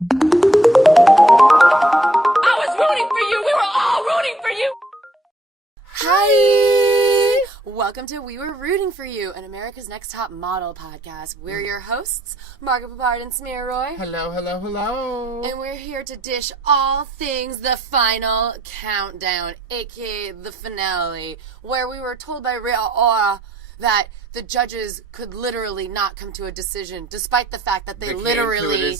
I was rooting for you. We were all rooting for you. Hi! Welcome to We Were Rooting for You, an America's Next Top Model podcast. We're your hosts, Margaret Poupard and Roy. Hello, hello, hello. And we're here to dish all things the final countdown, aka the finale, where we were told by Rhea Ora that the judges could literally not come to a decision, despite the fact that they literally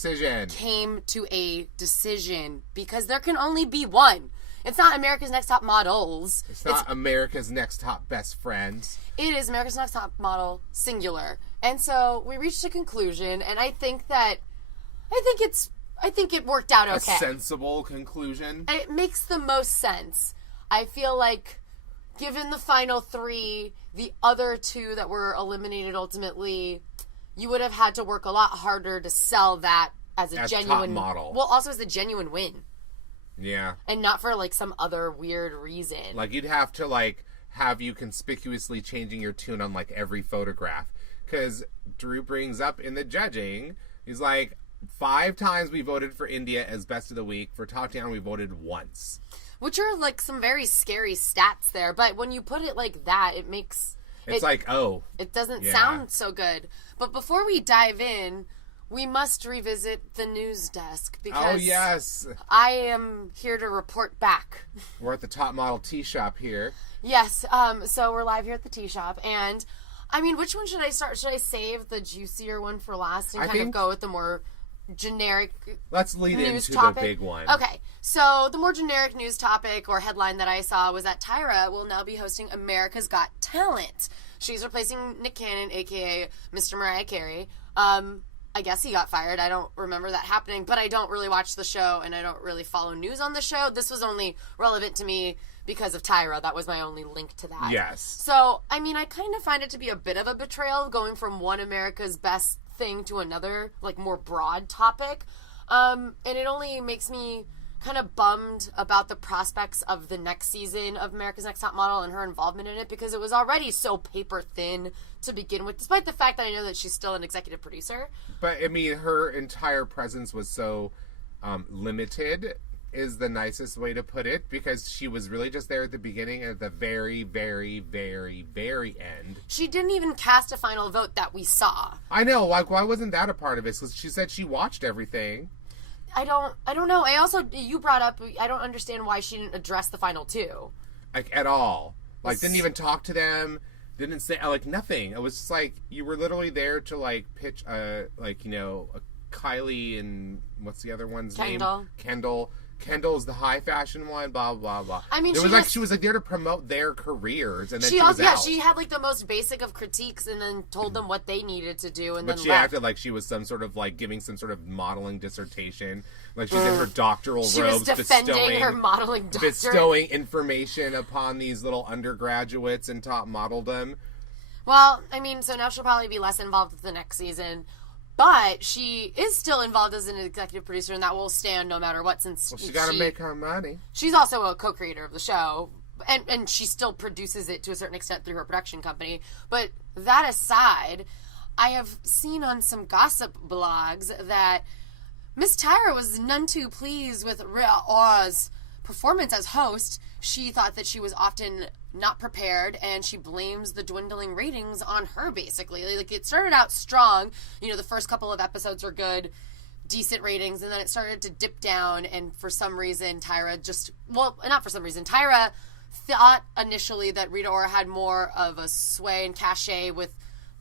came to a decision, because there can only be one. It's not America's Next Top Models. It's not America's Next Top Best Friends. It is America's Next Top Model, singular. And so we reached a conclusion, and I think it worked out okay. A sensible conclusion. It makes the most sense. I feel like, given the final three, the other two that were eliminated ultimately, you would have had to work a lot harder to sell that as a genuine top model. Well, also as a genuine win. Yeah. And not for, like, some other weird reason. Like, you'd have to, like, have you conspicuously changing your tune on, like, every photograph. Because Drew brings up in the judging, he's like, 5 times we voted for India as Best of the Week. For Top Down, we voted once. Which are, like, some very scary stats there. But when you put it like that, it makes... It's like, oh. It doesn't sound so good. But before we dive in... We must revisit the news desk because I am here to report back. We're at the Top Model Tea Shop here. Yes, so we're live here at the tea shop, and I mean, which one should I start? Should I save the juicier one for last and kind of go with the more generic Let's lead news into topic? The big one. Okay, so the more generic news topic or headline that I saw was that Tyra will now be hosting America's Got Talent. She's replacing Nick Cannon, a.k.a. Mr. Mariah Carey. I guess he got fired. I don't remember that happening, but I don't really watch the show, and I don't really follow news on the show. This was only relevant to me because of Tyra. That was my only link to that. Yes. So, I mean, I kind of find it to be a bit of a betrayal going from one America's Best thing to another, like, more broad topic. And it only makes me kind of bummed about the prospects of the next season of America's Next Top Model and her involvement in it, because it was already so paper thin to begin with, despite the fact that I know that she's still an executive producer. But, I mean, her entire presence was so limited is the nicest way to put it, because she was really just there at the beginning and at the very, very, very, very end. She didn't even cast a final vote that we saw. I know. Like, why wasn't that a part of it? Because she said she watched everything. I don't know. You brought up, I don't understand why she didn't address the final two. Like, at all. Like, didn't even talk to them. Didn't say, like, nothing. It was just like, you were literally there to, like, pitch, like, you know, Kylie and, what's the other one's name? Kendall. Kendall's the high fashion one, blah, blah, blah. I mean, she was there to promote their careers, and then she was out. She had, like, the most basic of critiques and then told them what they needed to do, and but then she acted like she was some sort of, like, giving some sort of modeling dissertation. Like, she's in her doctoral robes, she was defending her modeling doctorate. Bestowing information upon these little undergraduates and top modeldom. Well, I mean, so now she'll probably be less involved with the next season. But she is still involved as an executive producer, and that will stand no matter what, since she got to make her money. She's also a co-creator of the show, and she still produces it to a certain extent through her production company. But that aside, I have seen on some gossip blogs that Miss Tyra was none too pleased with Rhea Ora's performance as host. She thought that she was often not prepared, and she blames the dwindling ratings on her, basically. Like, it started out strong. You know, the first couple of episodes were good, decent ratings, and then it started to dip down, and for some reason, Tyra thought initially that Rita Ora had more of a sway and cachet with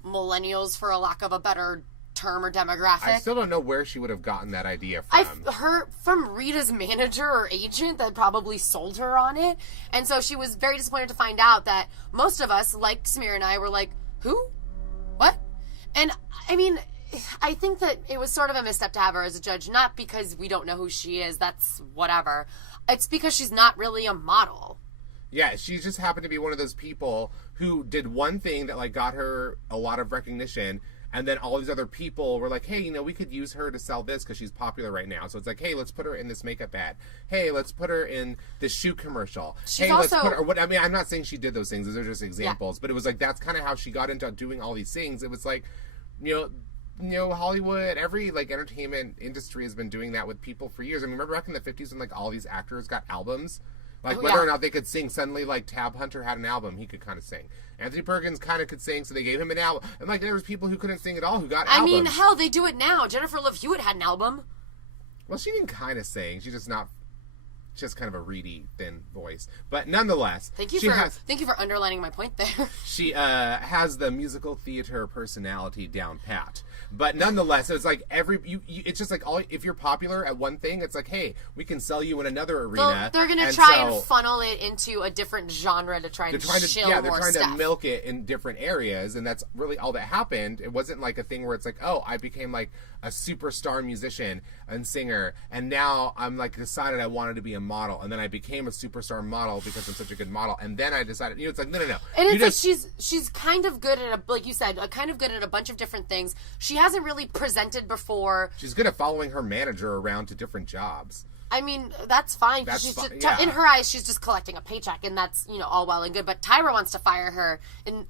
millennials, for a lack of a better term or demographic. I still don't know where she would have gotten that idea from. From Rita's manager or agent that probably sold her on it. And so she was very disappointed to find out that most of us, like Samir and I, were like, who? What? And, I mean, I think that it was sort of a misstep to have her as a judge, not because we don't know who she is, that's whatever. It's because she's not really a model. Yeah, she just happened to be one of those people who did one thing that, like, got her a lot of recognition. And then all these other people were like, hey, you know, we could use her to sell this because she's popular right now. So it's like, hey, let's put her in this makeup ad. Hey, let's put her in this shoe commercial. Let's put her... I mean, I'm not saying she did those things. Those are just examples. Yeah. But it was like, that's kind of how she got into doing all these things. It was like, you know, Hollywood, every, like, entertainment industry has been doing that with people for years. I mean, remember back in the 50s when, like, all these actors got albums? Like, whether or not they could sing, suddenly, like, Tab Hunter had an album, he could kind of sing. Anthony Perkins kind of could sing, so they gave him an album. And, like, there was people who couldn't sing at all who got albums. I mean, hell, they do it now. Jennifer Love Hewitt had an album. Well, she didn't kind of sing. She's just kind of a reedy, thin voice. But nonetheless, thank you for underlining my point there. She has the musical theater personality down pat. But nonetheless, it's like it's just like if you're popular at one thing, it's like, hey, we can sell you in another arena. They're going to try and funnel it into a different genre to try and shill more they're trying stuff. to milk it in different areas, and that's really all that happened. It wasn't like a thing where it's like, oh, I became like a superstar musician and singer, and now I'm like decided I wanted to be a model, and then I became a superstar model because I'm such a good model, and then I decided, it's like, no. And it's like she's kind of good at, like you said, kind of good at a bunch of different things. She hasn't really presented before. She's good at following her manager around to different jobs. I mean, that's fine. In her eyes, she's just collecting a paycheck, and that's, all well and good. But Tyra wants to fire her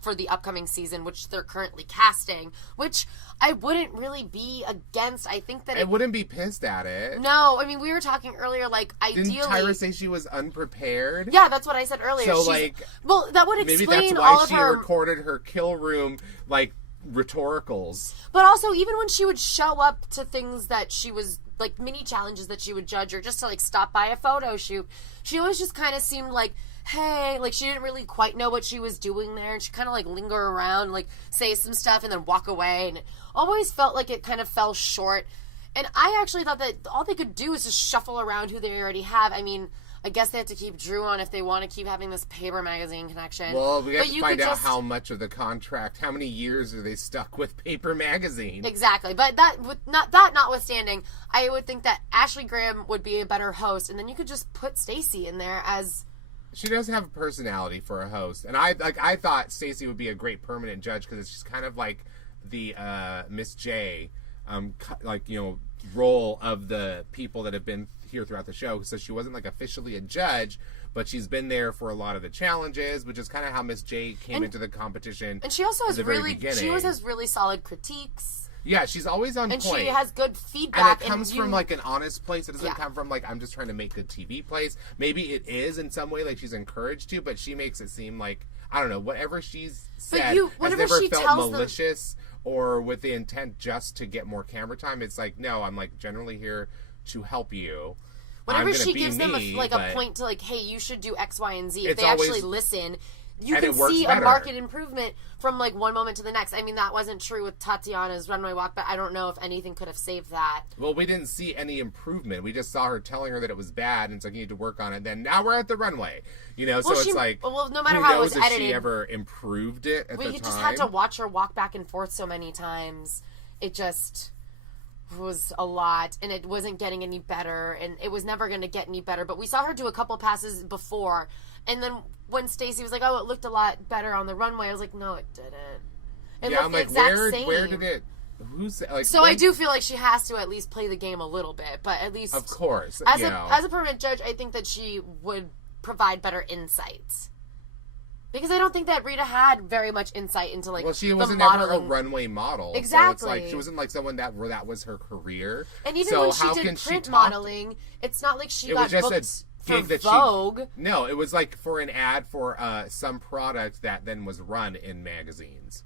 for the upcoming season, which they're currently casting, which I wouldn't really be against. I think that I wouldn't be pissed at it. No, I mean, we were talking earlier, like, ideally... Didn't Tyra say she was unprepared? Yeah, that's what I said earlier. So, well, that would explain maybe that's all why of she recorded her kill room, like, rhetoricals. But also, even when she would show up to things that she was... like mini challenges that she would judge, or just to like stop by a photo shoot, she always just kind of seemed like, hey, like she didn't really quite know what she was doing there, and she kind of like linger around, like say some stuff and then walk away, and it always felt like it kind of fell short. And I actually thought that all they could do is just shuffle around who they already have. I mean, I guess they have to keep Drew on if they want to keep having this Paper Magazine connection. Well, we have to find out how much of the contract, how many years are they stuck with Paper Magazine. Exactly. But that notwithstanding, I would think that Ashley Graham would be a better host, and then you could just put Stacey in there as... She does have a personality for a host, and I thought Stacey would be a great permanent judge because she's kind of like the Miss J, role of the people that have been here throughout the show. So she wasn't like officially a judge, but she's been there for a lot of the challenges, which is kind of how Miss J came into the competition. And she also has really solid critiques. Yeah, she's always on point. And she has good feedback. And it comes from, like, an honest place. It doesn't come from, like, I'm just trying to make good TV place. Maybe it is in some way, like, she's encouraged to, but she makes it seem like, I don't know, whatever she's said has never felt malicious or with the intent just to get more camera time. It's like, no, I'm, like, generally here to help you. Whenever she gives them, a point to, like, hey, you should do X, Y, and Z, if they actually listen... You can see a marked improvement from, like, one moment to the next. I mean, that wasn't true with Tatiana's runway walk, but I don't know if anything could have saved that. Well, we didn't see any improvement. We just saw her telling her that it was bad, and so you need to work on it. Then now we're at the runway, so it's like, well, no matter how it was edited, if she ever improved it at the time. We just had to watch her walk back and forth so many times. It just was a lot, and it wasn't getting any better, and it was never going to get any better. But we saw her do a couple passes before, and then when Stacey was like, oh, it looked a lot better on the runway, I was like, no, it didn't. It looked the exact same. Where did it... I do feel like she has to at least play the game a little bit, but at least... Of course. As a permanent judge, I think that she would provide better insights. Because I don't think that Rita had very much insight into, like, she wasn't ever a runway model. Exactly. So it's like, she wasn't, like, someone that was her career. And even when she did print modeling, it's not like she got booked for Vogue. No, it was like for an ad for some product that then was run in magazines.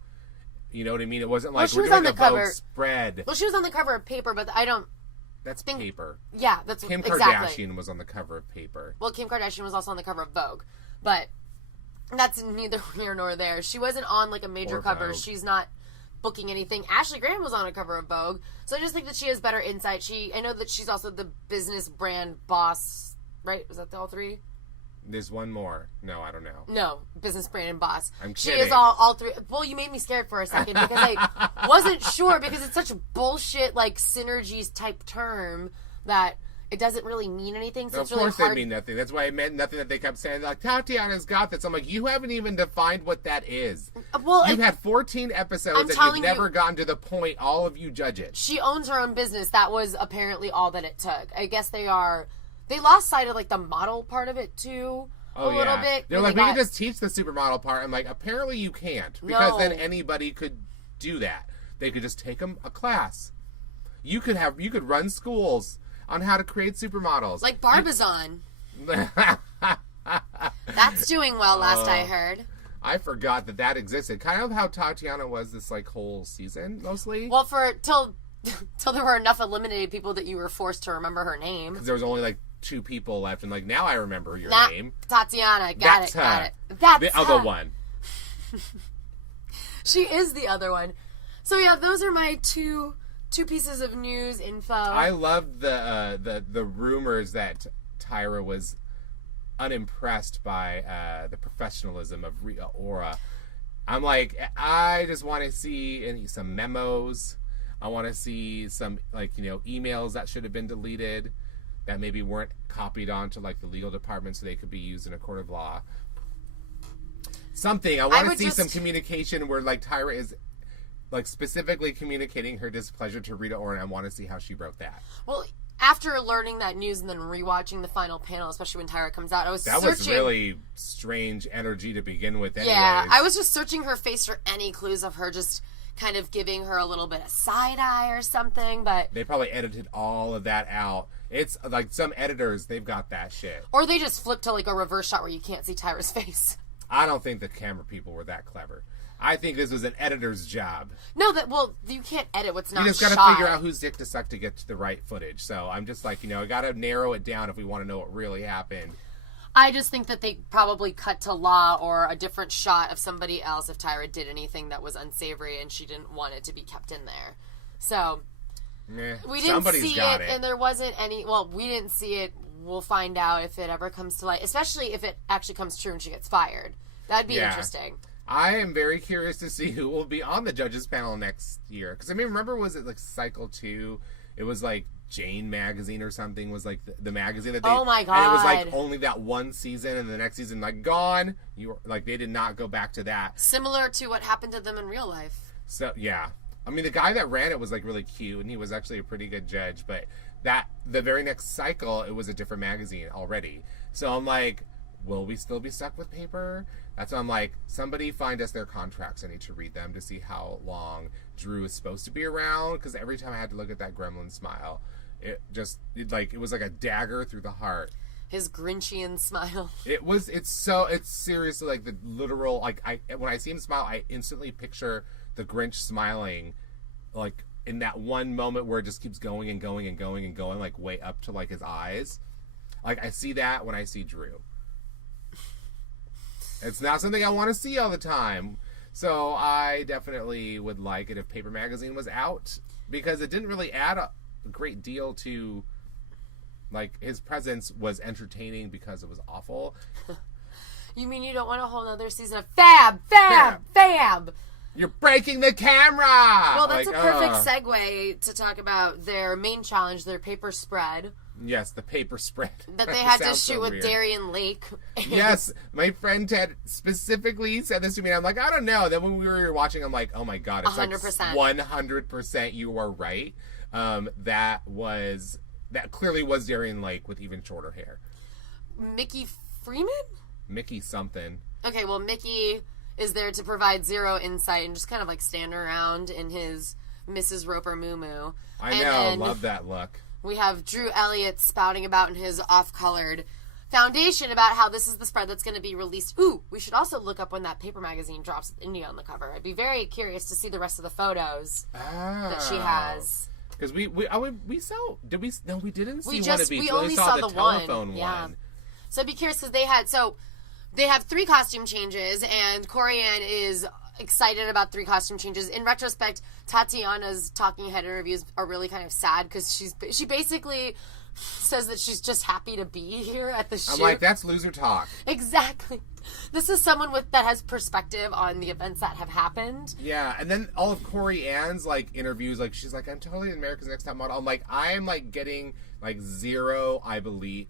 You know what I mean? It wasn't like we're doing a Vogue spread. Well, she was on the cover of Paper, but I don't... That's Paper. Yeah, that's Kim Kardashian was on the cover of Paper. Well, Kim Kardashian was also on the cover of Vogue, but that's neither here nor there. She wasn't on, like, a major cover. Vogue. She's not booking anything. Ashley Graham was on a cover of Vogue, so I just think that she has better insight. I know that she's also the business brand boss. Right? Was that all three? There's one more. No, I don't know. No, business brand and boss. I'm kidding. She is all three. Well, you made me scared for a second because I wasn't sure because it's such a bullshit, like, synergies type term that it doesn't really mean anything. So of course they mean nothing. That's why I meant nothing that they kept saying, like, Tatiana's got this. I'm like, you haven't even defined what that is. Well, you've had 14 episodes and you've never gotten to the point, all of you judge it. She owns her own business. That was apparently all that it took. I guess they lost sight of, like, the model part of it, too, a little bit. They're like, we can just teach the supermodel part. I'm like, apparently you can't. Because then anybody could do that. They could just take them a class. You could run schools on how to create supermodels. Like Barbizon. That's doing well, last I heard. I forgot that existed. Kind of how Tatiana was this like whole season, mostly. Well, till there were enough eliminated people that you were forced to remember her name. Because there was only like 2 people left, and like now I remember your name. Tatiana, got it. That's the other one. She is the other one. So yeah, those are my two pieces of news info. I loved the rumors that Tyra was unimpressed by the professionalism of Rita Ora. I'm like, I just want to see some memos. I want to see some emails that should have been deleted that maybe weren't copied onto like the legal department so they could be used in a court of law. Something. I want to see some communication where like Tyra is like specifically communicating her displeasure to Rita Ora, and I want to see how she wrote that. Well, after learning that news and then rewatching the final panel, especially when Tyra comes out, That was really strange energy to begin with anyways. Yeah, I was just searching her face for any clues of her just kind of giving her a little bit of side eye or something, but they probably edited all of that out. It's like some editors, they've got that shit. Or they just flipped to like a reverse shot where you can't see Tyra's face. I don't think the camera people were that clever. I think this was an editor's job. No, you can't edit what's not shot. You just got to figure out whose dick to suck to get to the right footage. So I'm just like, I got to narrow it down if we want to know what really happened. I just think that they probably cut to Law or a different shot of somebody else if Tyra did anything that was unsavory and she didn't want it to be kept in there. So we didn't see it, and there wasn't any. Well, we didn't see it. We'll find out if it ever comes to light, especially if it actually comes true and she gets fired. That'd be interesting. I am very curious to see who will be on the judges panel next year. Because, remember, was it like Cycle 2? It was like Jane Magazine or something was like the magazine that they... Oh, my God. And it was like only that one season, and the next season, like, gone. They did not go back to that. Similar to what happened to them in real life. So, yeah. The guy that ran it was, like, really cute, and he was actually a pretty good judge. But the very next cycle, it was a different magazine already. So I'm like, will we still be stuck with paper? That's why I'm like, somebody find us their contracts. I need to read them to see how long Drew is supposed to be around. Because every time I had to look at that gremlin smile, it was like a dagger through the heart. His Grinchian smile. It's seriously like the literal, like, when I see him smile, I instantly picture the Grinch smiling, like, in that one moment where it just keeps going and going and going and going, like, way up to, like, his eyes. Like, I see that when I see Drew. It's not something I want to see all the time. So I definitely would like it if Paper Magazine was out, because it didn't really add a great deal to, like, his presence was entertaining because it was awful. You mean you don't want a whole other season of Fab? You're breaking the camera! Well, that's a perfect segue to talk about their main challenge, their paper spread. Yes, the paper spread. That they had to shoot with Darien Lake. Yes, my friend Ted specifically said this to me, and I'm like, I don't know. Then when we were watching, I'm like, oh my God, it's 100%. Like 100% you are right. That clearly was Darien Lake with even shorter hair. Mickey Freeman? Mickey something. Okay, well, Mickey is there to provide zero insight and just kind of like stand around in his Mrs. Roper moo-moo. I love that look. We have Drew Elliott spouting about in his off-colored foundation about how this is the spread that's going to be released. Ooh, we should also look up when that Paper Magazine drops with India on the cover. I'd be very curious to see the rest of the photos that she has. Because we saw, did we? No, we didn't see one of these. We only saw the telephone one. Yeah. So I'd be curious because they have 3 costume changes, and Corianne is excited about 3 costume changes. In retrospect, Tatiana's talking head interviews are really kind of sad because she basically says that she's just happy to be here at the shoot. I'm like, that's loser talk. Exactly. This is someone that has perspective on the events that have happened. Yeah, and then all of Corianne's like interviews, like she's like, I'm totally America's Next Top Model. I'm like, I'm like getting like zero belief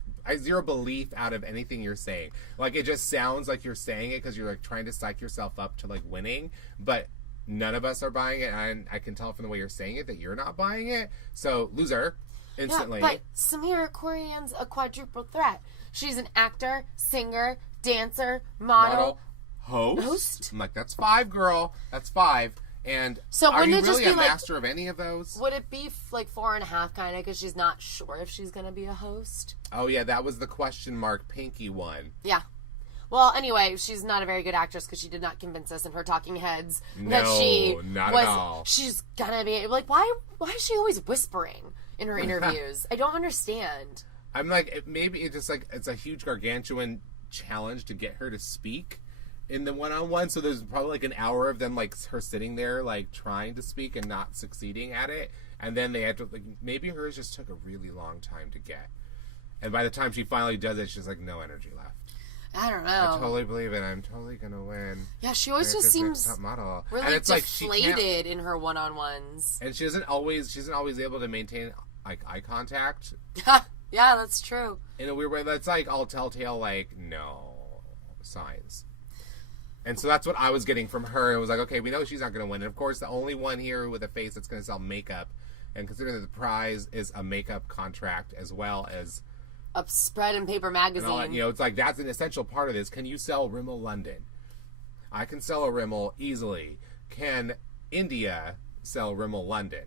out of anything you're saying. Like, it just sounds like you're saying it because you're like trying to psych yourself up to like winning, but none of us are buying it, and I can tell from the way you're saying it that you're not buying it. So loser instantly. Yeah, but Samira Corianne's a quadruple threat. She's an actor, singer, dancer, model, host. I'm like, that's 5, girl. That's 5. And so are you it just really be a master of any of those? Would it be like 4.5 kind of because she's not sure if she's going to be a host? Oh, yeah, that was the question mark Pinky one. Yeah. Well, anyway, she's not a very good actress because she did not convince us in her talking heads that she not at all. She's gonna be like, why is she always whispering in her interviews? I don't understand. I'm like, maybe it's just like it's a huge gargantuan challenge to get her to speak in the one-on-one. So there's probably like an hour of them like her sitting there like trying to speak and not succeeding at it, and then they had to like maybe hers just took a really long time to get, and by the time she finally does it, she's like no energy left. I don't know. I totally believe it. I'm totally gonna win. Yeah, she always just seems model. really and it's deflated in her one-on-ones. And she isn't always able to maintain like eye contact. Yeah, that's true. In a weird way, that's like all telltale like no signs. And so that's what I was getting from her. It was like, okay, we know she's not gonna win. And of course, the only one here with a face that's gonna sell makeup, and considering that the prize is a makeup contract as well as a spread in Paper Magazine. And all that, it's like that's an essential part of this. Can you sell Rimmel London? I can sell a Rimmel easily. Can India sell Rimmel London?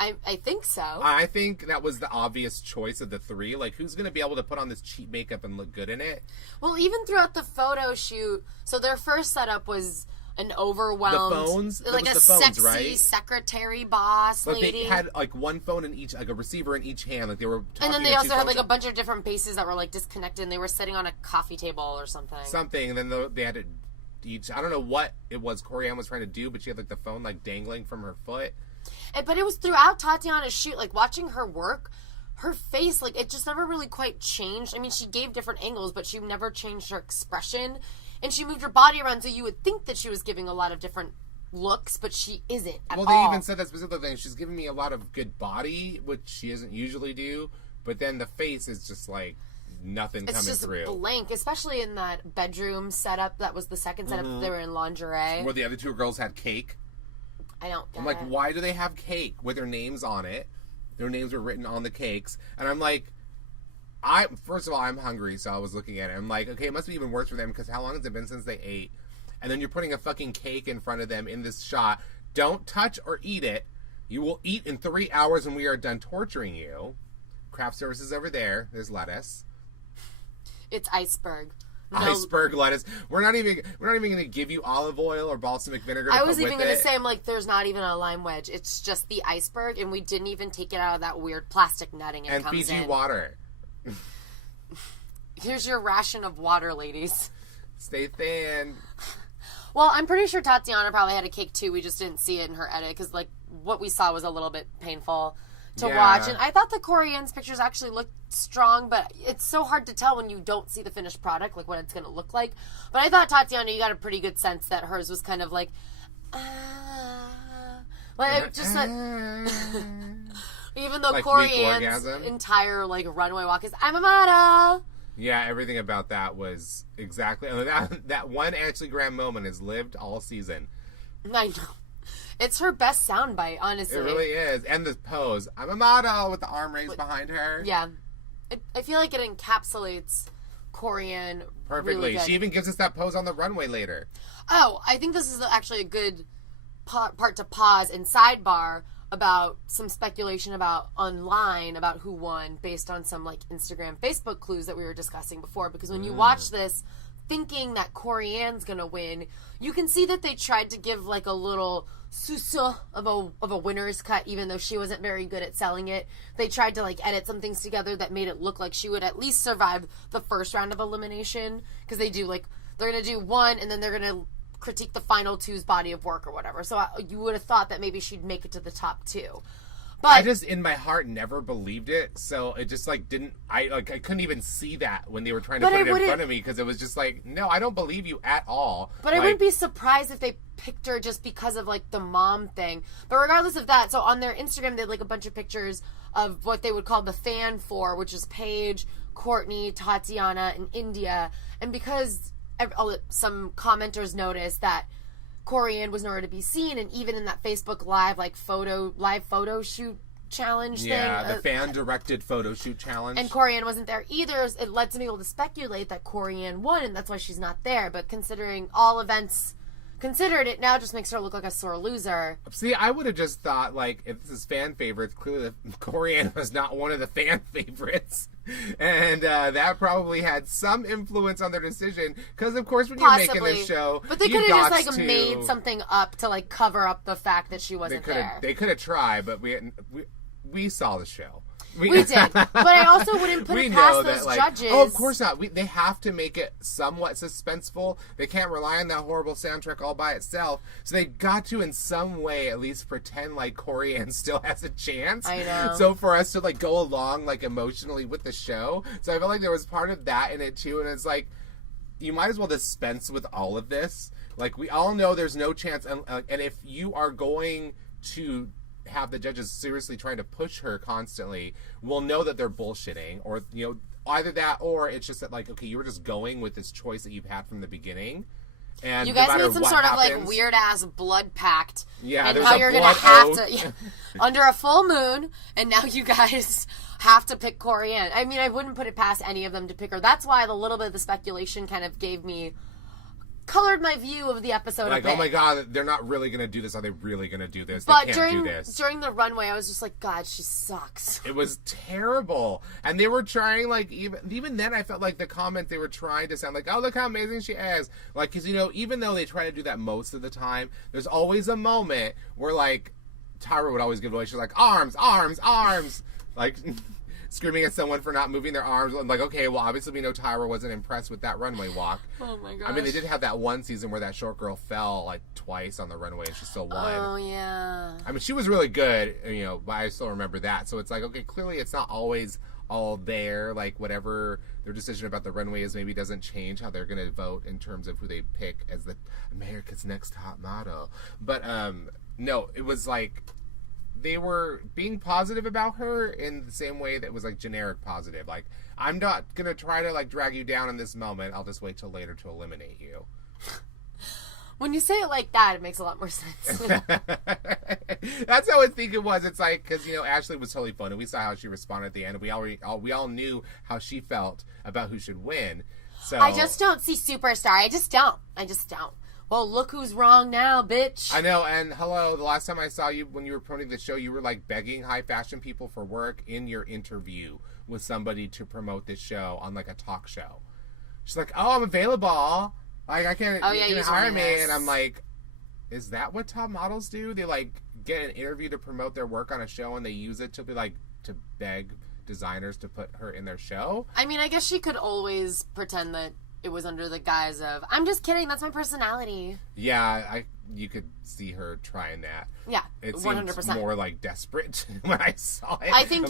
I think so. I think that was the obvious choice of the three. Like, who's going to be able to put on this cheap makeup and look good in it? Well, even throughout the photo shoot, so their first setup was an overwhelmed, the phones, like a sexy right? secretary boss lady. They had like one phone in each, like a receiver in each hand. Like they were. And then they also had like a bunch of different faces that were like disconnected. And they were sitting on a coffee table or something. And then they had to each. I don't know what it was Corianne was trying to do, but she had like the phone like dangling from her foot. But it was throughout Tatiana's shoot, like watching her work. Her face, like, it just never really quite changed. I mean, she gave different angles, but she never changed her expression. And she moved her body around, so you would think that she was giving a lot of different looks, but she isn't at all. Well, they even said that specific thing. She's giving me a lot of good body, which she doesn't usually do. But then the face is just, like, nothing coming through. It's just blank, especially in that bedroom setup. That was the second setup. They were in lingerie. Where the other two girls had cake. I don't get I'm like, why do they have cake with their names on it? Their names were written on the cakes. And I'm like, first of all, I'm hungry, so I was looking at it. I'm like, okay, it must be even worse for them, because how long has it been since they ate? And then you're putting a fucking cake in front of them in this shot. Don't touch or eat it. You will eat in 3 hours when we are done torturing you. Craft services over there. There's lettuce. It's iceberg. No. Iceberg lettuce. We're not even going to give you olive oil or balsamic vinegar. I was even going to say, I'm like, there's not even a lime wedge. It's just the iceberg, and we didn't even take it out of that weird plastic netting it comes Fiji in. water. Here's your ration of water, ladies. Stay thin. Well, I'm pretty sure Tatiana probably had a cake too. We just didn't see it in her edit because, like, what we saw was a little bit painful to watch. And I thought the Corianne's pictures actually looked strong, but it's so hard to tell when you don't see the finished product, like what it's going to look like. But I thought Tatiana, you got a pretty good sense that hers was kind of like, like just like, even though like Corianne's entire like runway walk is, I'm a model. Yeah, everything about that was exactly that one Ashley Graham moment has lived all season. I know. It's her best soundbite, honestly. It really is. And the pose. I'm a model with the arm raised behind her. Yeah. I feel like it encapsulates Corianne perfectly. Really she even gives us that pose on the runway later. Oh, I think this is actually a good part to pause and sidebar about some speculation about online about who won based on some like Instagram, Facebook clues that we were discussing before. Because when you watch this, thinking that Corianne's gonna win, you can see that they tried to give like a little susa of a winner's cut, even though she wasn't very good at selling it. They tried to like edit some things together that made it look like she would at least survive the first round of elimination, because they do like they're gonna do one and then they're gonna critique the final two's body of work or whatever. So you would have thought that maybe she'd make it to the top two. But I just, in my heart, never believed it. So it just, like, didn't... I couldn't even see that when they were trying to put it in front of me. Because it was just like, no, I don't believe you at all. But I wouldn't be surprised if they picked her just because of, like, the mom thing. But regardless of that, so on their Instagram, they had, like, a bunch of pictures of what they would call the fan four, which is Paige, Courtney, Tatiana, and India. And because some commenters noticed that Corianne was nowhere to be seen, and even in that Facebook live photo shoot challenge thing. Yeah, the fan-directed photo shoot challenge. And Corianne wasn't there either. It led some people to speculate that Corianne won, and that's why she's not there. But considering all events considered, it now just makes her look like a sore loser. See, I would have just thought, like, if this is fan favorites, clearly Corianne was not one of the fan favorites. And that probably had some influence on their decision. Because, of course, when you're making this show, but they could have just, like, made something up to, like, cover up the fact that she wasn't there. They could have tried, but we saw the show. We did. But I also wouldn't put it past those judges. Oh, of course not. They have to make it somewhat suspenseful. They can't rely on that horrible soundtrack all by itself. So they got to, in some way, at least pretend like Corianne still has a chance. I know. So for us to, like, go along, like, emotionally with the show. So I felt like there was part of that in it, too. And it's like, you might as well dispense with all of this. Like, we all know there's no chance. And if you are going to have the judges seriously trying to push her constantly, we'll know that they're bullshitting, or, you know, either that or it's just that, like, okay, you were just going with this choice that you've had from the beginning, and you guys no made some sort of, like, weird ass blood pact, yeah, and how you're gonna have to under a full moon, and now you guys have to pick Corianne. I mean, I wouldn't put it past any of them to pick her. That's why the little bit of the speculation kind of colored my view of the episode like, a bit. oh my god, they're not really going to do this. Are they really going to do this? But they can't do this. During the runway, I was just like, God, she sucks. It was terrible. And they were trying, like, even then I felt like the comments, they were trying to sound like, oh, look how amazing she is. Like, because, you know, even though they try to do that most of the time, there's always a moment where, like, Tyra would always give away. She's like, arms, arms, arms. Like, screaming at someone for not moving their arms. I'm like, okay, well, obviously we know Tyra wasn't impressed with that runway walk. Oh my gosh. I mean, they did have that one season where that short girl fell, like, twice on the runway and she still won. Oh, yeah. I mean, she was really good, you know, but I still remember that. So it's like, okay, clearly it's not always all there. Like, whatever their decision about the runway is maybe doesn't change how they're going to vote in terms of who they pick as the America's Next Top Model. But, no, it was like, they were being positive about her in the same way that was, like, generic positive. Like, I'm not going to try to, like, drag you down in this moment. I'll just wait till later to eliminate you. When you say it like that, it makes a lot more sense. That's how I think it was. It's like, because, you know, Ashley was totally fun, and we saw how she responded at the end, and we all knew how she felt about who should win. So I just don't see Superstar. I just don't. Well, look who's wrong now, bitch. I know, and hello, the last time I saw you when you were promoting the show, you were, like, begging high fashion people for work in your interview with somebody to promote this show on, like, a talk show. She's like, oh, I'm available. Like, I can't, you can hire me. And I'm like, is that what top models do? They, like, get an interview to promote their work on a show and they use it to be, like, to beg designers to put her in their show? I mean, I guess she could always pretend that it was under the guise of, I'm just kidding, that's my personality. Yeah, you could see her trying that. Yeah, it 100%. Seemed more, like, desperate when I saw it. I think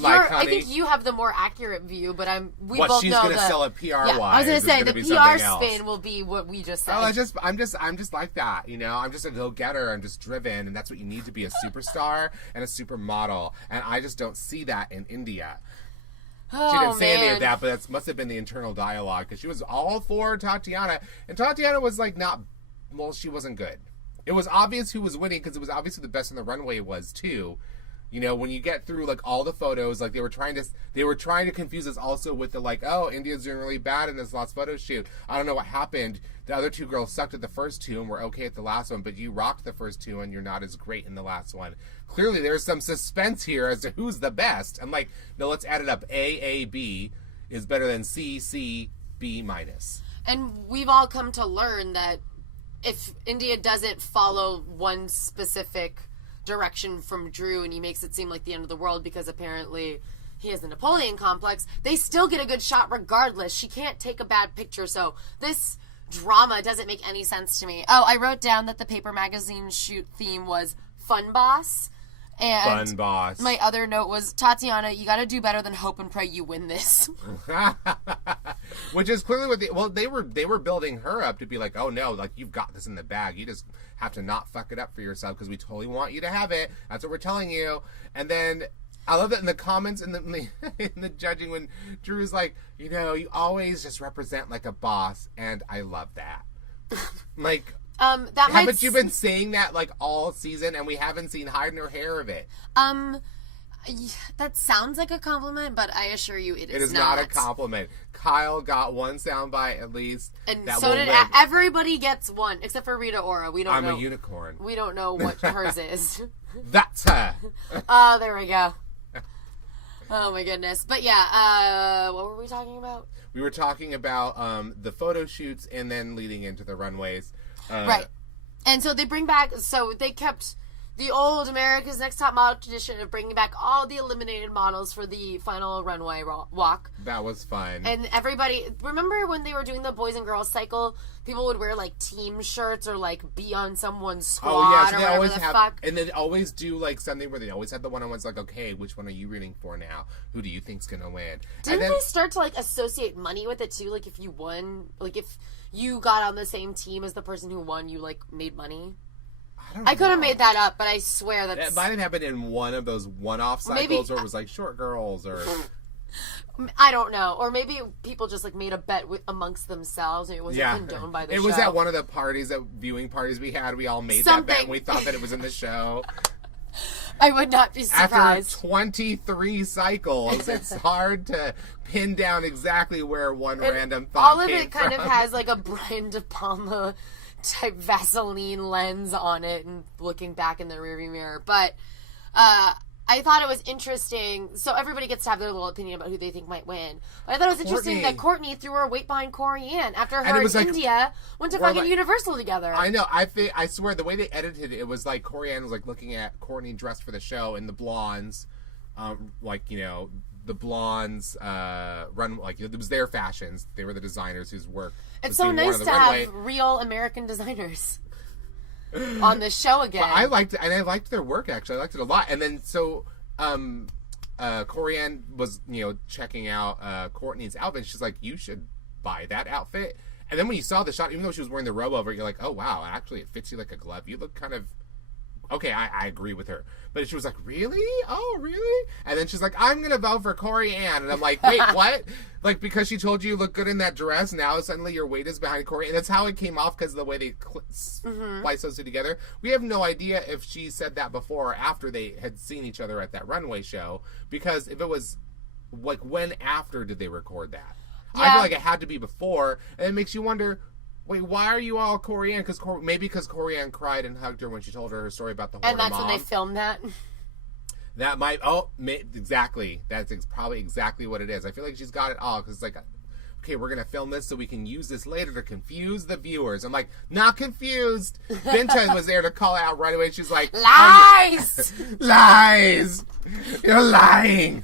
you have the more accurate view, but we both know what she's going to sell it PR-wise. Yeah, I was going to say, the PR spin will be what we just said. Oh, I'm just like that, you know? I'm just a go-getter. I'm just driven, and that's what you need to be a superstar and a supermodel. And I just don't see that in India. Oh, she didn't say any of man. that, but that must have been the internal dialogue, because she was all for Tatiana, and Tatiana was, like, she wasn't good. It was obvious who was winning, because it was obvious who the best on the runway was, too. You know, when you get through, like, all the photos, like, they were trying to confuse us also with the, like, oh, India's doing really bad in this last photo shoot. I don't know what happened. The other two girls sucked at the first two and were okay at the last one, but you rocked the first two and you're not as great in the last one. Clearly, there's some suspense here as to who's the best. I'm like, no, let's add it up. A, B is better than C, B minus. And we've all come to learn that if India doesn't follow one specific direction from Drew and he makes it seem like the end of the world because apparently he has the Napoleon complex, they still get a good shot regardless. She can't take a bad picture, so this drama doesn't make any sense to me. Oh, I wrote down that the paper magazine shoot theme was Fun Boss. And Fun Boss. My other note was, Tatiana, you gotta do better than hope and pray you win this. Which is clearly what they were building her up to be like, oh no, like, you've got this in the bag. You just have to not fuck it up for yourself because we totally want you to have it. That's what we're telling you. And then I love that in the comments in the judging when Drew's like, you know, you always just represent like a boss, and I love that. Like, haven't you been saying that like all season, and we haven't seen hide nor hair of it? That sounds like a compliment, but I assure you it is not. It is not a compliment. Kyle got one soundbite at least. And so did everybody gets one, except for Rita Ora. We don't know. I'm a unicorn. We don't know what hers is. That's her. Oh, there we go. Oh, my goodness. But yeah, what were we talking about? We were talking about the photo shoots and then leading into the runways. Right. And so they bring back, so they kept the old America's Next Top Model tradition of bringing back all the eliminated models for the final runway walk. That was fun. And everybody, remember when they were doing the boys and girls cycle, people would wear like team shirts or like be on someone's squad or whatever the fuck. And they always do like something where they always had the one-on-ones like, okay, which one are you rooting for now? Who do you think's gonna win? Didn't they start to like associate money with it too? Like if you won, like if you got on the same team as the person who won, you like made money? I could have made that up, but I swear that might have happened in one of those one-off cycles where it was like short girls or... I don't know. Or maybe people just like made a bet amongst themselves and it wasn't condoned by the show. It was at one of the parties, at viewing parties we had. We all made that bet and we thought that it was in the show. I would not be surprised. After 23 cycles, it's hard to pin down exactly where one random thought came from. All of it kind of has like a Brian De Palma type Vaseline lens on it and looking back in the rearview mirror. But I thought it was interesting. So everybody gets to have their little opinion about who they think might win. But I thought it was interesting that Courtney threw her weight behind Corianne after her and India went to fucking Universal together. I know. I swear the way they edited it was like Corianne was like looking at Courtney dressed for the show and the blondes, like, you know, the blondes run, like it was their fashions. They were the designers whose work. It's so nice to have real American designers on the show again. But I liked their work actually. I liked it a lot. And then so Corianne was, you know, checking out Courtney's outfit. She's like, you should buy that outfit. And then when you saw the shot, even though she was wearing the robe over it, you're like, oh wow, actually it fits you like a glove. You look kind of okay. I agree with her. But she was like, really? Oh, really? And then she's like, I'm going to vote for Corianne. And I'm like, wait, what? Like, because she told you look good in that dress, now suddenly your weight is behind Corianne. And that's how it came off because of the way they splice those two together. We have no idea if she said that before or after they had seen each other at that runway show. Because if it was, like, when after did they record that? Yeah. I feel like it had to be before. And it makes you wonder... Wait, why are you all Corianne? Maybe because Corianne cried and hugged her when she told her story about the hoarder mom. And that's when they filmed that? That might... exactly. That's probably exactly what it is. I feel like she's got it all. Because it's like, okay, we're going to film this so we can use this later to confuse the viewers. I'm like, not confused. Binta was there to call out right away. She's like... Lies! Lies! You're lying!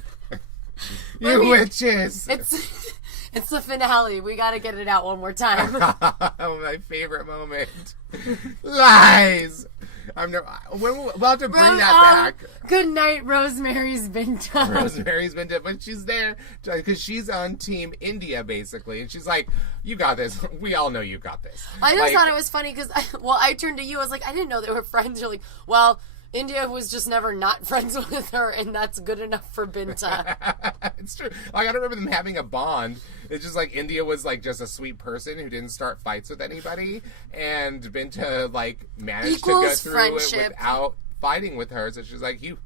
You witches! It's the finale. We gotta get it out one more time. My favorite moment. Lies! We'll have to bring that back. Good night, Rosemary's Binta. Rosemary's Binta, but she's there because she's on Team India, basically. And she's like, you got this. We all know you got this. I just thought it was funny because, I turned to you. I was like, I didn't know they were friends. You're like, well... India was just never not friends with her, and that's good enough for Binta. It's true. Like, I don't remember them having a bond. It's just like India was like just a sweet person who didn't start fights with anybody, and Binta like managed to go through friendship. It without fighting with her. So she's like, "You're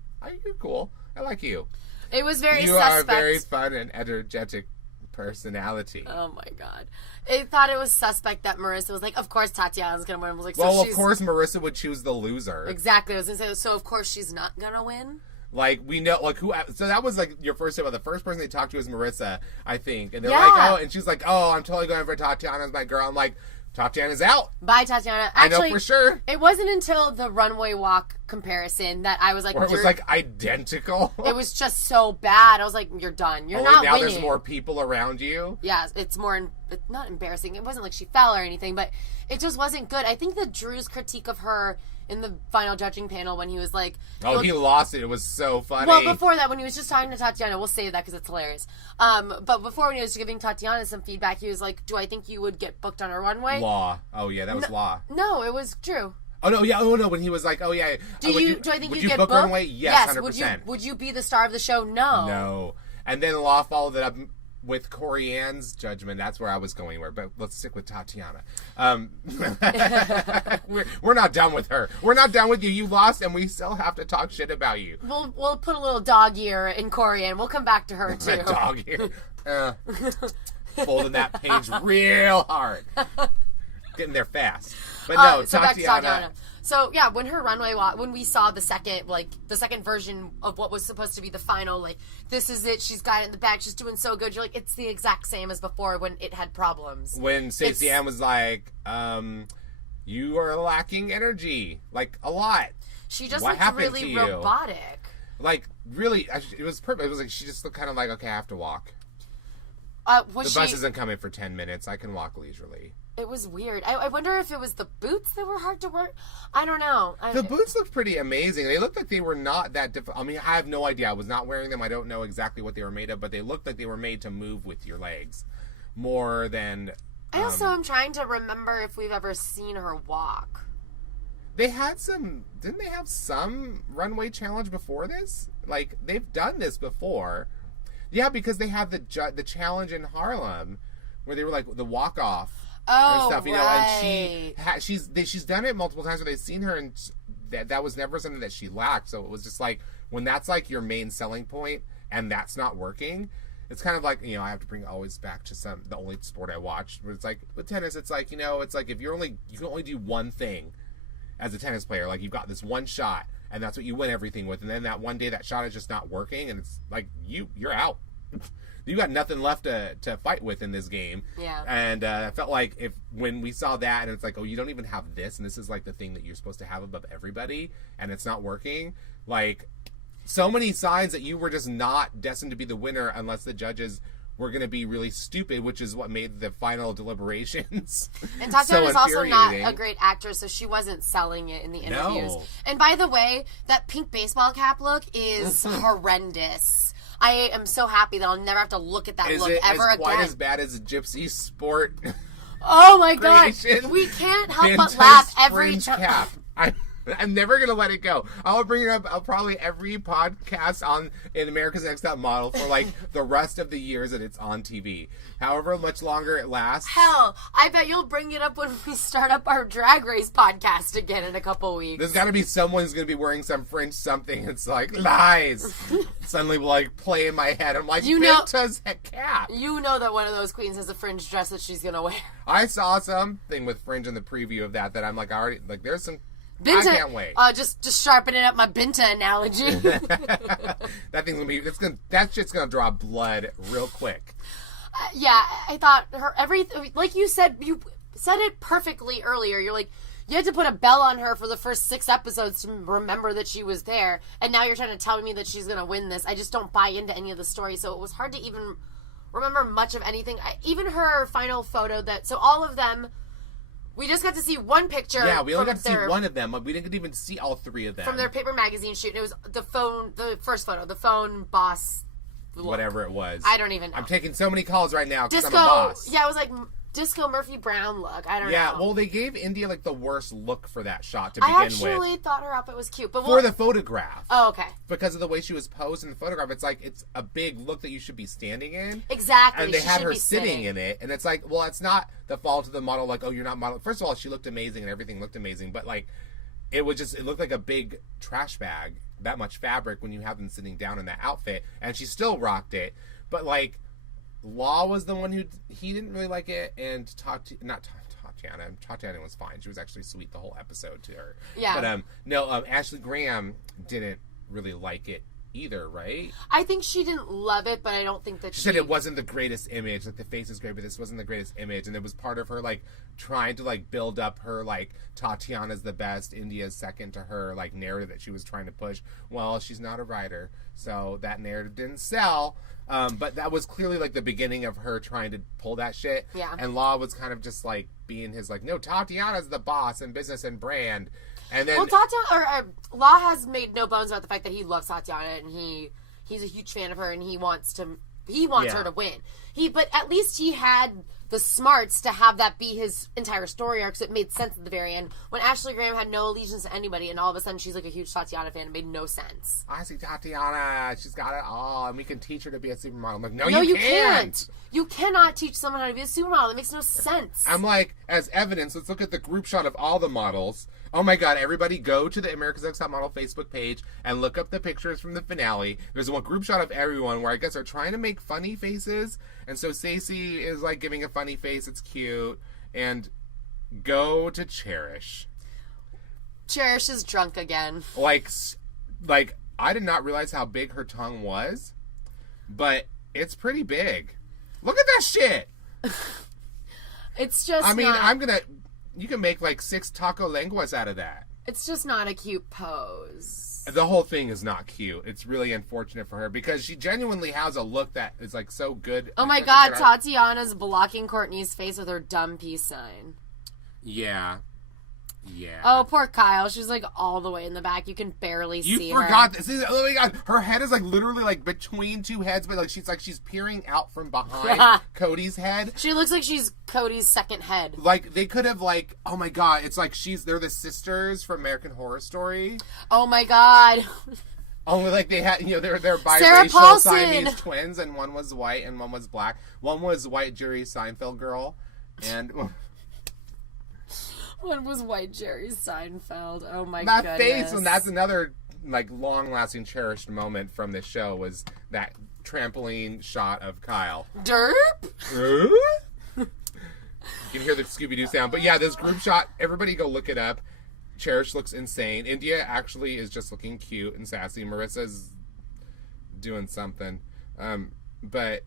cool. I like you. It was very. You suspect. are very fun and energetic personality." Oh my god. I thought it was suspect that Marissa was like, of course Tatiana's gonna win. I was like, well, of course Marissa would choose the loser. Exactly. I was gonna say, so of course she's not gonna win. Like, we know, like, who, so that was, like, your first tip. The first person they talked to was Marissa, I think. And they're like, oh, and she's like, oh, I'm totally going for Tatiana as my girl. I'm like, Tatiana's out. Bye, Tatiana. Actually, I know for sure. It wasn't until the runway walk comparison that I was like... Or it was, like, identical. It was just so bad. I was like, you're done. You're not now winning. There's more people around you? Yeah, it's more... It's not embarrassing. It wasn't like she fell or anything, but it just wasn't good. I think that Drew's critique of her in the final judging panel when he was like... Oh, he lost it. It was so funny. Well, before that, when he was just talking to Tatiana, we'll save that because it's hilarious. But before, when he was giving Tatiana some feedback, he was like, do I think you would get booked on a runway? Law. Oh, yeah, that was Law. No, it was Drew. Oh, no, yeah. Oh, no, when he was like, oh, yeah. Do I think you get book booked? Runway? Yes, 100%. Would you be the star of the show? No. No. And then Law followed it up with Corianne's judgment, that's where I was going. But let's stick with Tatiana. We're not done with her. We're not done with you. You lost, and we still have to talk shit about you. We'll put a little dog ear in Corianne. We'll come back to her too. Dog ear. Folding that page real hard. Getting there fast. But no, so back to Tatiana. Tatiana. So yeah, when her runway walk, when we saw the second version of what was supposed to be the final, like, this is it, she's got it in the bag, she's doing so good, you're like, it's the exact same as before when it had problems. When Stacey Ann was like, you are lacking energy, like, a lot. She just looked really robotic. Like, really, it was perfect. It was like, she just looked kind of like, okay, I have to walk. The bus isn't coming for 10 minutes. I can walk leisurely. It was weird. I wonder if it was the boots that were hard to work. I don't know. The boots looked pretty amazing. They looked like they were not that difficult. I mean, I have no idea. I was not wearing them. I don't know exactly what they were made of, but they looked like they were made to move with your legs more than... I also am trying to remember if we've ever seen her walk. They had some... Didn't they have some runway challenge before this? Like, they've done this before. Yeah, because they had the challenge in Harlem where they were like the walk-off. And stuff, you know, and she's done it multiple times where they've seen her, and that was never something that she lacked. So it was just like, when that's like your main selling point and that's not working, it's kind of like, you know, I have to bring always back to the only sport I watched, but it's like with tennis, it's like, you know, it's like if you can only do one thing as a tennis player, like you've got this one shot and that's what you win everything with, and then that one day that shot is just not working, and it's like you're out. You got nothing left to fight with in this game. Yeah. And I felt like when we saw that, and it's like, oh, you don't even have this, and this is like the thing that you're supposed to have above everybody, and it's not working. Like, so many signs that you were just not destined to be the winner unless the judges were going to be really stupid, which is what made the final deliberations and Tatiana so is also not a great actress, so she wasn't selling it in the interviews. No. And by the way, that pink baseball cap look is horrendous. I am so happy that I'll never have to look at that look ever again. Is it quite as bad as Gypsy Sport? Oh my god, we can't help but laugh every time. I'm never going to let it go. I'll bring it up probably every podcast in America's Next Top Model for like the rest of the years that it's on TV. However much longer it lasts. Hell, I bet you'll bring it up when we start up our Drag Race podcast again in a couple weeks. There's got to be someone who's going to be wearing some fringe something. It's like, lies. Suddenly will like play in my head. I'm like, Binta's cap. You know that one of those queens has a fringe dress that she's going to wear. I saw something with fringe in the preview of that I'm like, already, like, there's some... Binta, I can't wait. Just sharpening up my Binta analogy. That thing's gonna be. That shit's gonna draw blood real quick. Yeah, I thought like you said it perfectly earlier. You're like, you had to put a bell on her for the first 6 episodes to remember that she was there, and now you're trying to tell me that she's gonna win this. I just don't buy into any of the story, so it was hard to even remember much of anything. Even her final photo so all of them. We just got to see one picture. Yeah, we only got to see one of them. We didn't even see all 3 of them. From their paper magazine shoot. And it was the first photo, the phone boss look. Whatever it was. I don't even know. I'm taking so many calls right now because I'm a boss. Yeah, it was like Disco Murphy Brown look. I don't know. Yeah, well, they gave India like the worst look for that shot to begin with. I actually thought her outfit was cute. But for the photograph. Oh, okay. Because of the way she was posed in the photograph, it's like it's a big look that you should be standing in. Exactly. And they had her sitting in it. And it's like, well, it's not the fault of the model. Like, oh, you're not modeling. First of all, she looked amazing and everything looked amazing. But like, it looked like a big trash bag. That much fabric when you have them sitting down in that outfit. And she still rocked it. But like, Law was the one he didn't really like it, and Tatiana was fine. She was actually sweet the whole episode to her. Yeah. But Ashley Graham didn't really like it either, right? I think she didn't love it, but I don't think that she said it wasn't the greatest image. Like, the face is great, but this wasn't the greatest image, and it was part of her like trying to like build up her like Tatiana's the best, India's second to her like narrative that she was trying to push. Well, she's not a writer, so that narrative didn't sell. But that was clearly like the beginning of her trying to pull that shit. Yeah. And Law was kind of just like being his like, no, Tatiana's the boss in business and brand. And then Law has made no bones about the fact that he loves Tatiana and he's a huge fan of her and he wants to He wants her to win. But at least he had the smarts to have that be his entire story arc, so it made sense at the very end. When Ashley Graham had no allegiance to anybody, and all of a sudden she's like a huge Tatiana fan, it made no sense. I see Tatiana. She's got it all, and we can teach her to be a supermodel. I'm like, no, you you can't. can't. You cannot teach someone how to be a supermodel. That makes no sense. I'm like, as evidence, let's look at the group shot of all the models. Oh my god, everybody go to the America's Next Top Model Facebook page and look up the pictures from the finale. There's one group shot of everyone where I guess they're trying to make funny faces. And so Stacey is like giving a funny face. It's cute. And go to Cherish. Cherish is drunk again. Like I did not realize how big her tongue was. But it's pretty big. Look at that shit. It's just you can make like 6 taco lenguas out of that. It's just not a cute pose. The whole thing is not cute. It's really unfortunate for her because she genuinely has a look that is like so good. Oh my god, Tatiana's blocking Courtney's face with her dumb peace sign. Yeah. Yeah. Oh, poor Kyle. She's like all the way in the back. You can barely see her. You forgot this. Oh my god. Her head is like literally like between two heads, but like she's peering out from behind Cody's head. She looks like she's Cody's second head. Like they could have like, oh my god, it's like they're the sisters from American Horror Story. Oh my god. Only like they had, they're biracial Siamese twins, and one was white and one was black. One was white Jerry Seinfeld girl, and one was white Jerry Seinfeld. Oh my that goodness. face, and that's another like long-lasting, cherished moment from this show was that trampoline shot of Kyle. Derp. You can hear the Scooby-Doo sound, but yeah, this group shot. Everybody go look it up. Cherish looks insane. India actually is just looking cute and sassy. Marissa's doing something, but.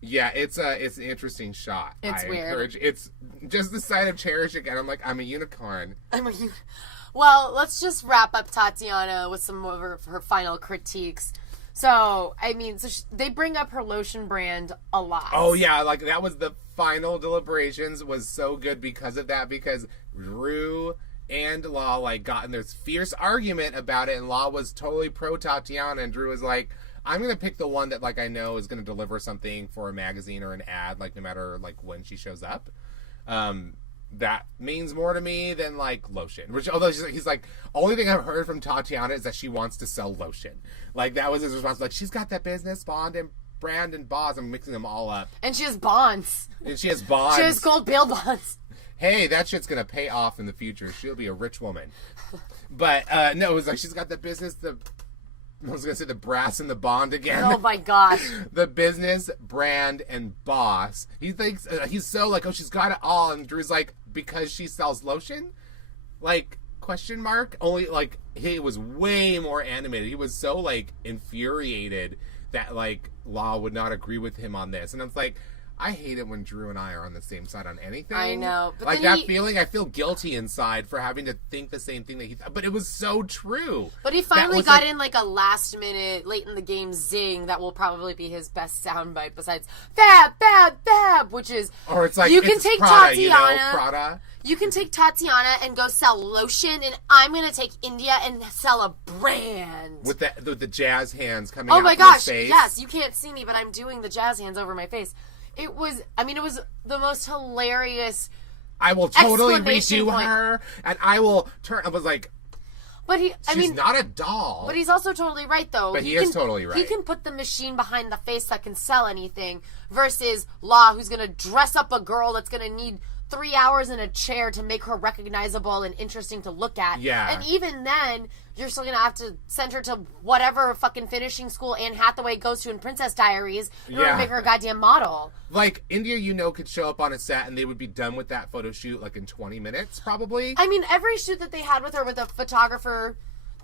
Yeah, it's an interesting shot. It's weird. It's just the sight of Cherish again. I'm like, I'm a unicorn. Well, let's just wrap up Tatiana with some of her final critiques. So, they bring up her lotion brand a lot. Oh, yeah, like, that was the final deliberations was so good because of that, because Drew and Law, like, got in this fierce argument about it, and Law was totally pro Tatiana, and Drew was like, I'm going to pick the one that, like, I know is going to deliver something for a magazine or an ad, like, no matter, like, when she shows up. That means more to me than, like, lotion. Which, although he's like, only thing I've heard from Tatiana is that she wants to sell lotion. Like, that was his response. Like, she's got that business, Bond and Brand and Boss. I'm mixing them all up. And she has bonds. And she has bonds. She has gold bail bonds. Hey, that shit's going to pay off in the future. She'll be a rich woman. But, no, it was like, she's got the business, I was going to say the brass and the bond again. Oh, my gosh. The business, brand, and boss. He thinks, he's so like, oh, she's got it all. And Drew's like, because she sells lotion? Like, question mark? Only, like, he was way more animated. He was so, like, infuriated that, like, Law would not agree with him on this. And I was like, I hate it when Drew and I are on the same side on anything. I know. But like that feeling, I feel guilty inside for having to think the same thing that he thought. But it was so true. But he finally got in like a last minute, late in the game zing that will probably be his best soundbite besides Fab, Fab, Fab, which is... Or it's like, you can take Prada, Tatiana, Prada. You can take Tatiana and go sell lotion, and I'm going to take India and sell a brand. With the jazz hands coming out of his face. Yes, you can't see me, but I'm doing the jazz hands over my face. It was the most hilarious. I will totally redo her, and I will turn. I was like, but she's not a doll. But he's also totally right, though. But he is totally right. He can put the machine behind the face that can sell anything, versus Law, who's going to dress up a girl that's going to need 3 hours in a chair to make her recognizable and interesting to look at. Yeah. And even then, you're still going to have to send her to whatever fucking finishing school Anne Hathaway goes to in Princess Diaries in order to make her a goddamn model. Like, India, could show up on a set and they would be done with that photo shoot, like, in 20 minutes, probably. Every shoot that they had with her with a photographer...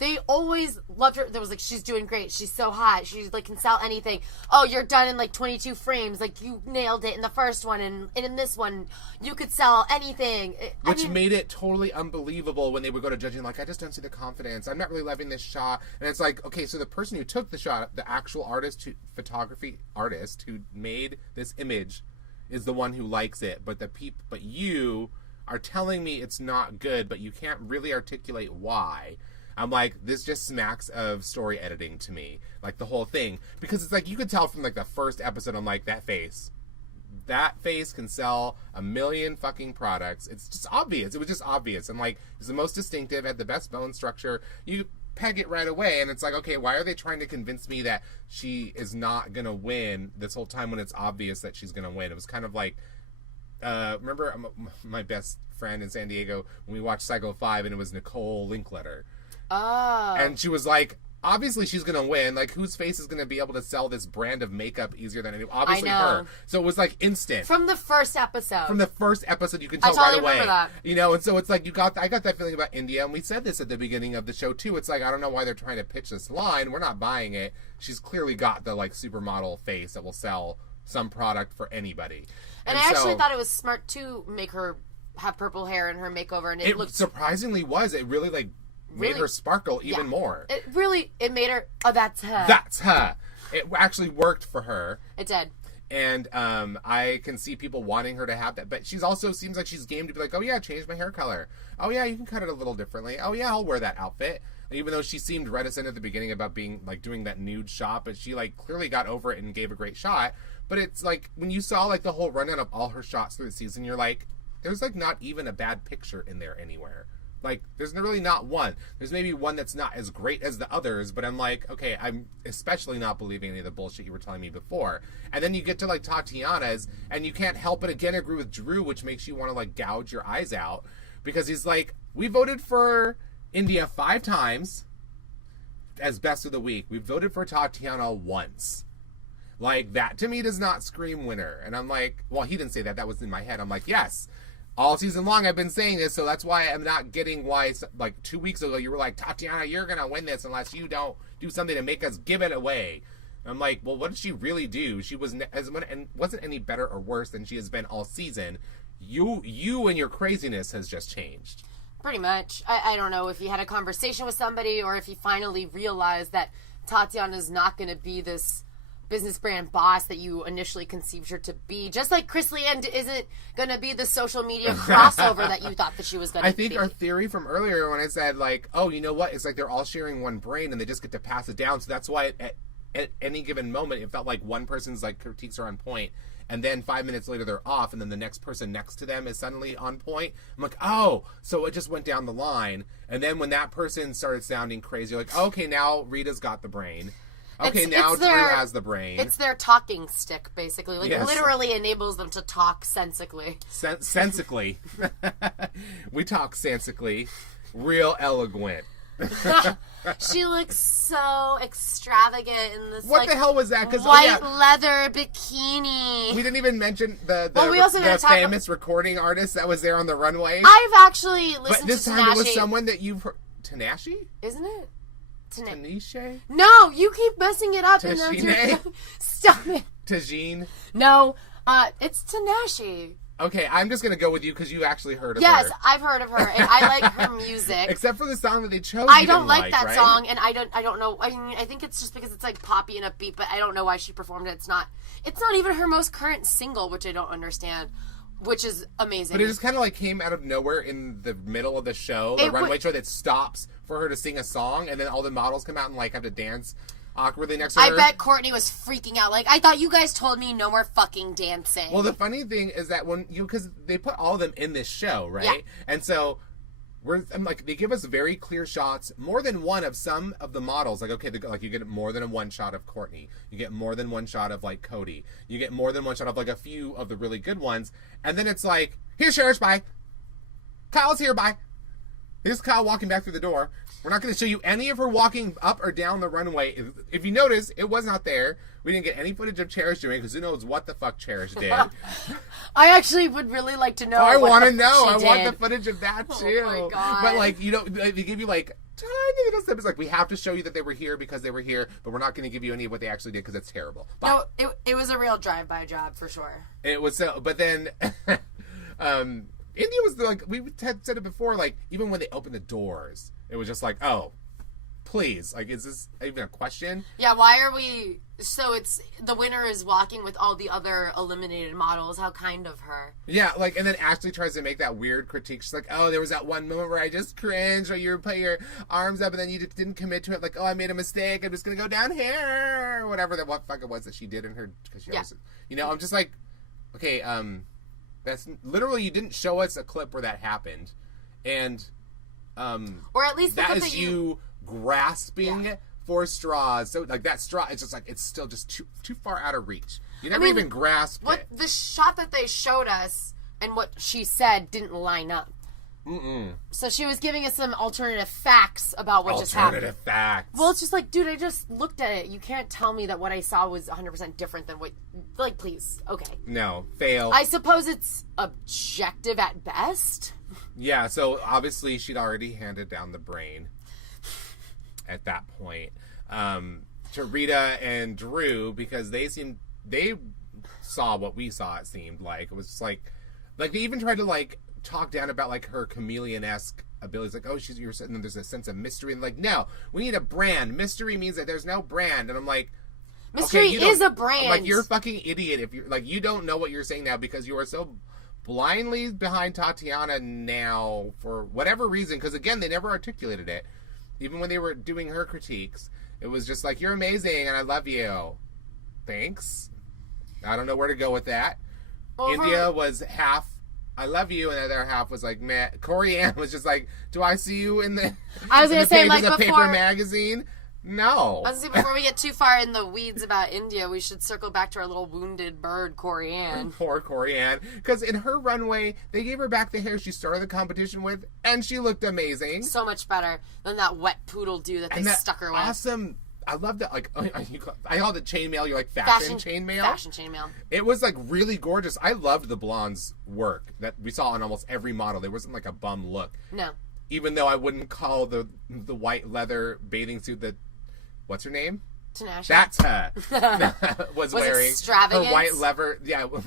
They always loved her. There was like, she's doing great. She's so hot. She like can sell anything. Oh, you're done in like 22 frames. Like you nailed it in the first one, and in this one, you could sell anything. Which made it totally unbelievable when they would go to judging. Like, I just don't see the confidence. I'm not really loving this shot. And it's like, okay, so the person who took the shot, the actual photography artist who made this image, is the one who likes it. But but you are telling me it's not good, but you can't really articulate why. I'm like, this just smacks of story editing to me. Like, the whole thing. Because it's like, you could tell from, like, the first episode, I'm like, that face can sell 1 million fucking products. It's just obvious. It was just obvious. And, like, it's the most distinctive, had the best bone structure. You peg it right away, and it's like, okay, why are they trying to convince me that she is not going to win this whole time when it's obvious that she's going to win? It was kind of like, remember my best friend in San Diego when we watched Psycho 5, and it was Nicole Linkletter. Oh. And she was like, obviously she's going to win. Like, whose face is going to be able to sell this brand of makeup easier than anyone? Obviously her. So it was like instant. From the first episode. You can tell right away. Remember that. You know, and so it's like, I got that feeling about India, and we said this at the beginning of the show too. It's like, I don't know why they're trying to pitch this line. We're not buying it. She's clearly got the, like, supermodel face that will sell some product for anybody. And I actually thought it was smart to make her have purple hair in her makeover, and it looked surprisingly was. It really, like, made her sparkle even more. It made her, oh, that's her. That's her. It actually worked for her. It did. And I can see people wanting her to have that. But she's also seems like she's game to be like, oh, yeah, change my hair color. Oh, yeah, you can cut it a little differently. Oh, yeah, I'll wear that outfit. Even though she seemed reticent at the beginning about being, like, doing that nude shot. But she, like, clearly got over it and gave a great shot. But it's like, when you saw, like, the whole rundown of all her shots through the season, you're like, there's, like, not even a bad picture in there anywhere. Like, there's really not one. There's maybe one that's not as great as the others, but I'm like, okay, I'm especially not believing any of the bullshit you were telling me before. And then you get to, like, Tatiana's, and you can't help but again agree with Drew, which makes you want to, like, gouge your eyes out. Because he's like, we voted for India 5 times as best of the week. We voted for Tatiana once. Like, that to me does not scream winner. And I'm like, well, he didn't say that. That was in my head. I'm like, yes. All season long I've been saying this, so that's why I'm not getting why, like, 2 weeks ago you were like, Tatiana, you're going to win this unless you don't do something to make us give it away. I'm like, well, what did she really do? She wasn't any better or worse than she has been all season. You and your craziness has just changed. Pretty much. I don't know if he had a conversation with somebody or if he finally realized that Tatiana's not going to be this business brand boss that you initially conceived her to be. Just like Chris Leanne isn't going to be the social media crossover that you thought that she was going to be. I think our theory from earlier when I said, like, oh, you know what? It's like they're all sharing one brain and they just get to pass it down. So that's why at any given moment it felt like one person's, like, critiques are on point and then 5 minutes later they're off and then the next person next to them is suddenly on point. I'm like, oh, so it just went down the line. And then when that person started sounding crazy, you're like, okay, now Rita's got the brain. Okay, now Drew has the brain. It's their talking stick, basically. Like, yes. Literally enables them to talk sensically. Sensically. We talk sensically. Real eloquent. She looks so extravagant in this, what the hell was that? White leather bikini. We didn't even mention the famous recording artist that was there on the runway. I've actually listened to Tinashe. But this time it was someone that you've heard. Tinashe? Isn't it? Tanisha? No, you keep messing it up. Tashine? Stop it. Tajine? No, it's Tinashe. Okay, I'm just going to go with you because you actually heard of her. Yes, I've heard of her, and I like her music. Except for the song that they chose. I don't like that right? song, and I don't know. I mean, I think it's just because it's, like, poppy and upbeat, but I don't know why she performed it. It's not even her most current single, which I don't understand. Which is amazing. But it just kind of, like, came out of nowhere in the middle of the show. The runway show that stops for her to sing a song, and then all the models come out and, like, have to dance awkwardly next to her. I bet Courtney was freaking out. Like, I thought you guys told me no more fucking dancing. Well, the funny thing is that because they put all of them in this show, right? Yeah. And so I'm like, they give us very clear shots, more than one of some of the models. Like, okay, like, you get more than one shot of Courtney. You get more than one shot of, like, Cody. You get more than one shot of, like, a few of the really good ones. And then it's like, here's Cherish, bye. Kyle's here, bye. Here's Kyle walking back through the door. We're not going to show you any of her walking up or down the runway. If you notice, it was not there. We didn't get any footage of Cherish doing it because who knows what the fuck Cherish did. I actually would really like to know. I want to know. I want the footage of that too. Oh my God. But, like, you know, they give you, like, tiny little snippets. Like, we have to show you that they were here because they were here, but we're not going to give you any of what they actually did because it's terrible. But no, it was a real drive-by job for sure. It was so. But then, India was like, we had said it before. Like, even when they opened the doors, it was just like, oh, Please. Like, is this even a question? Yeah, why are we... So it's... The winner is walking with all the other eliminated models. How kind of her. Yeah, like, and then Ashley tries to make that weird critique. She's like, oh, there was that one moment where I just cringed, or you put your arms up and then you just didn't commit to it. Like, oh, I made a mistake. I'm just going to go down here. Or whatever the fuck it was that she did in her... Because she always, you know, I'm just like, okay, that's... Literally, you didn't show us a clip where that happened. And... or at least that is you grasping for straws. So like that straw, it's just like it's still just too far out of reach. You never even grasped it. The shot that they showed us and what she said didn't line up. So she was giving us some alternative facts about what just happened. Alternative facts. Well, it's just like, dude, I just looked at it. You can't tell me that what I saw was 100% different than what... Like, please. Okay. No. Fail. I suppose it's objective at best. Yeah, so obviously she'd already handed down the brain at that point to Rita and Drew, because they saw what we saw, it seemed like. It was just like they even tried to like talk down about like her chameleon-esque abilities, like, oh, you're sitting, and there's a sense of mystery, and like, no, we need a brand. Mystery means that there's no brand. And I'm like, mystery is a brand. I'm like, you're a fucking idiot if you're like, you don't know what you're saying now because you are so blindly behind Tatiana now for whatever reason, because again, they never articulated it. Even when they were doing her critiques, it was just like, you're amazing and I love you. Thanks. I don't know where to go with that. India was half I love you, and the other half was like, man. Corianne was just like, do I see you in the I was gonna say, like, of before Paper Magazine? No. I was gonna say, before we get too far in the weeds about India, we should circle back to our little wounded bird, Corianne. Poor Corianne. Because in her runway, they gave her back the hair she started the competition with, and she looked amazing. So much better than that wet poodle dude that they stuck her with. Awesome. I love that. Like, I call it chainmail. You're like fashion chainmail. Fashion chainmail. It was like really gorgeous. I loved the blonde's work that we saw on almost every model. There wasn't like a bum look. No. Even though I wouldn't call the white leather bathing suit that, what's her name? Tinashe. That's her. was wearing extravagant? Her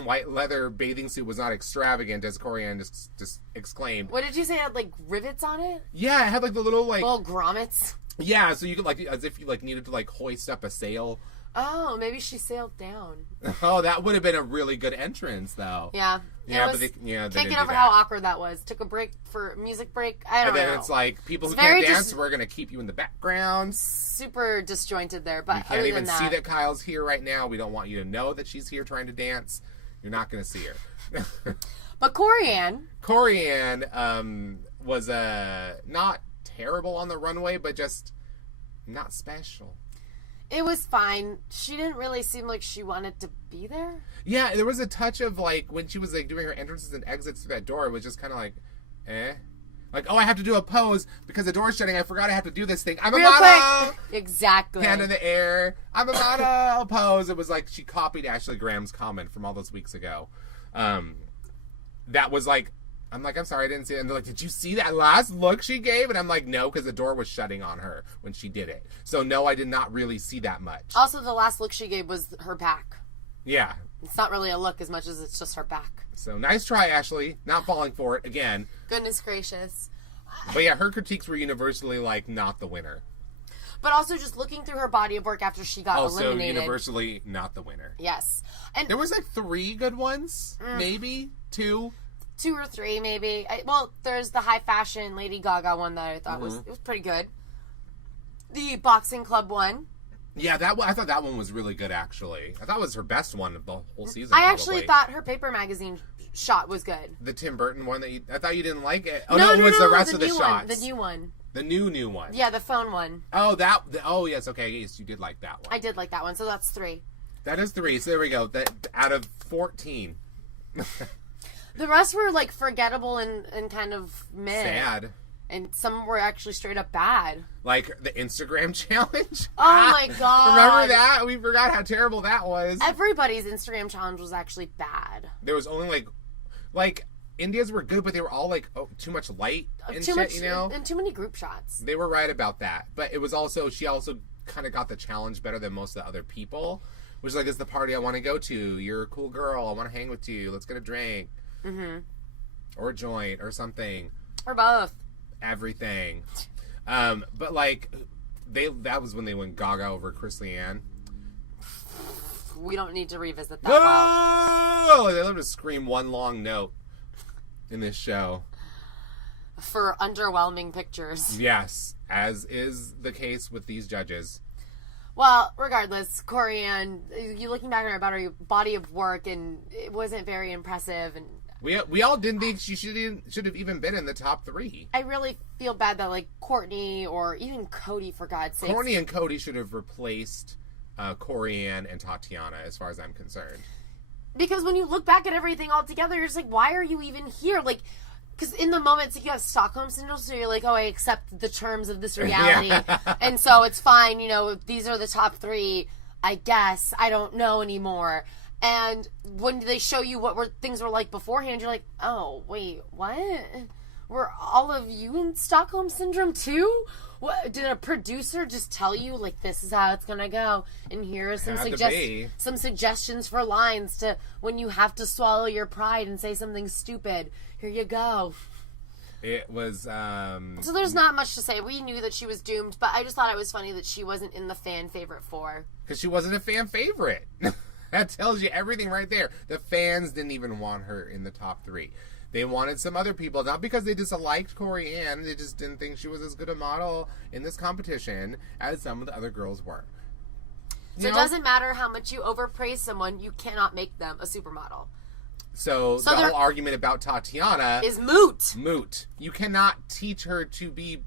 white leather bathing suit was not extravagant, as Corianne just exclaimed. What did you say? It had like rivets on it? Yeah, it had like the little grommets. Yeah, so you could like, as if you like needed to like hoist up a sail. Oh, maybe she sailed down. Oh, that would have been a really good entrance, though. Yeah. Yeah, but they can't get over how awkward that was. Took a break for music break. I don't know. And then it's like, people who can't dance, we're going to keep you in the background. Super disjointed there, but you can't even see that Kyle's here right now. We don't want you to know that she's here trying to dance. You're not going to see her. But Corianne was not terrible on the runway, but just not special. It was fine. She didn't really seem like she wanted to be there. Yeah, there was a touch of like when she was like doing her entrances and exits through that door, it was just kind of like, like, oh, I have to do a pose because the door's shutting. I forgot I have to do this thing. I'm a model. Exactly. Hand in the air. I'm a model. Pose. It was like she copied Ashley Graham's comment from all those weeks ago. That was like, I'm like, I'm sorry, I didn't see it. And they're like, did you see that last look she gave? And I'm like, no, because the door was shutting on her when she did it. So, no, I did not really see that much. Also, the last look she gave was her back. Yeah. It's not really a look as much as it's just her back. So, nice try, Ashley. Not falling for it again. Goodness gracious. But yeah, her critiques were universally, like, not the winner. But also just looking through her body of work after she got eliminated. Also universally not the winner. Yes. And there was like 3 good ones, maybe 2. 2 or 3, maybe. There's the high fashion Lady Gaga one that I thought was pretty good. The boxing club one. Yeah, I thought that one was really good, actually. I thought it was her best one of the whole season. I actually thought her Paper Magazine shot was good. The Tim Burton one I thought you didn't like it. Oh no, it was the rest of the shots. The new one. The new one. Yeah, the phone one. Oh, yes, okay, yes, you did like that one. I did like that one, so that's 3. That is 3. So there we go. That out of 14. The rest were, like, forgettable and kind of meh. Sad. And some were actually straight up bad. Like the Instagram challenge? Oh, my God. Remember that? We forgot how terrible that was. Everybody's Instagram challenge was actually bad. There was only, like India's were good, but they were all, like, too much light and shit, you know? And too many group shots. They were right about that. But it was also, she also kind of got the challenge better than most of the other people. Which is like, it's the party I want to go to. You're a cool girl. I want to hang with you. Let's get a drink. Mm-hmm. Or a joint or something. Or both. Everything. But like that was when they went gaga over Chris Leanne. We don't need to revisit that. Wow. They love to scream one long note in this show. For underwhelming pictures. Yes, as is the case with these judges. Well, regardless, Corianne, you looking back about her body of work, and it wasn't very impressive. And we all didn't think she should have even been in the top 3. I really feel bad that, like, Courtney or even Cody, for God's sake. Courtney and Cody should have replaced Corianne and Tatiana, as far as I'm concerned. Because when you look back at everything all together, you're just like, why are you even here? Like, because in the moment, like, you have Stockholm Syndrome, so you're like, oh, I accept the terms of this reality. Yeah. And so it's fine, you know, these are the top 3, I guess. I don't know anymore. And when they show you what things were like beforehand, you're like, oh, wait, what? Were all of you in Stockholm Syndrome too? What, did a producer just tell you, like, this is how it's going to go? And here are some suggestions for lines to when you have to swallow your pride and say something stupid. Here you go. It was, So there's not much to say. We knew that she was doomed, but I just thought it was funny that she wasn't in the fan favorite 4. Because she wasn't a fan favorite. That tells you everything right there. The fans didn't even want her in the top 3. They wanted some other people, not because they disliked Corianne, they just didn't think she was as good a model in this competition as some of the other girls were. So it doesn't matter how much you overpraise someone, you cannot make them a supermodel. So the whole argument about Tatiana is moot. Moot. You cannot teach her to be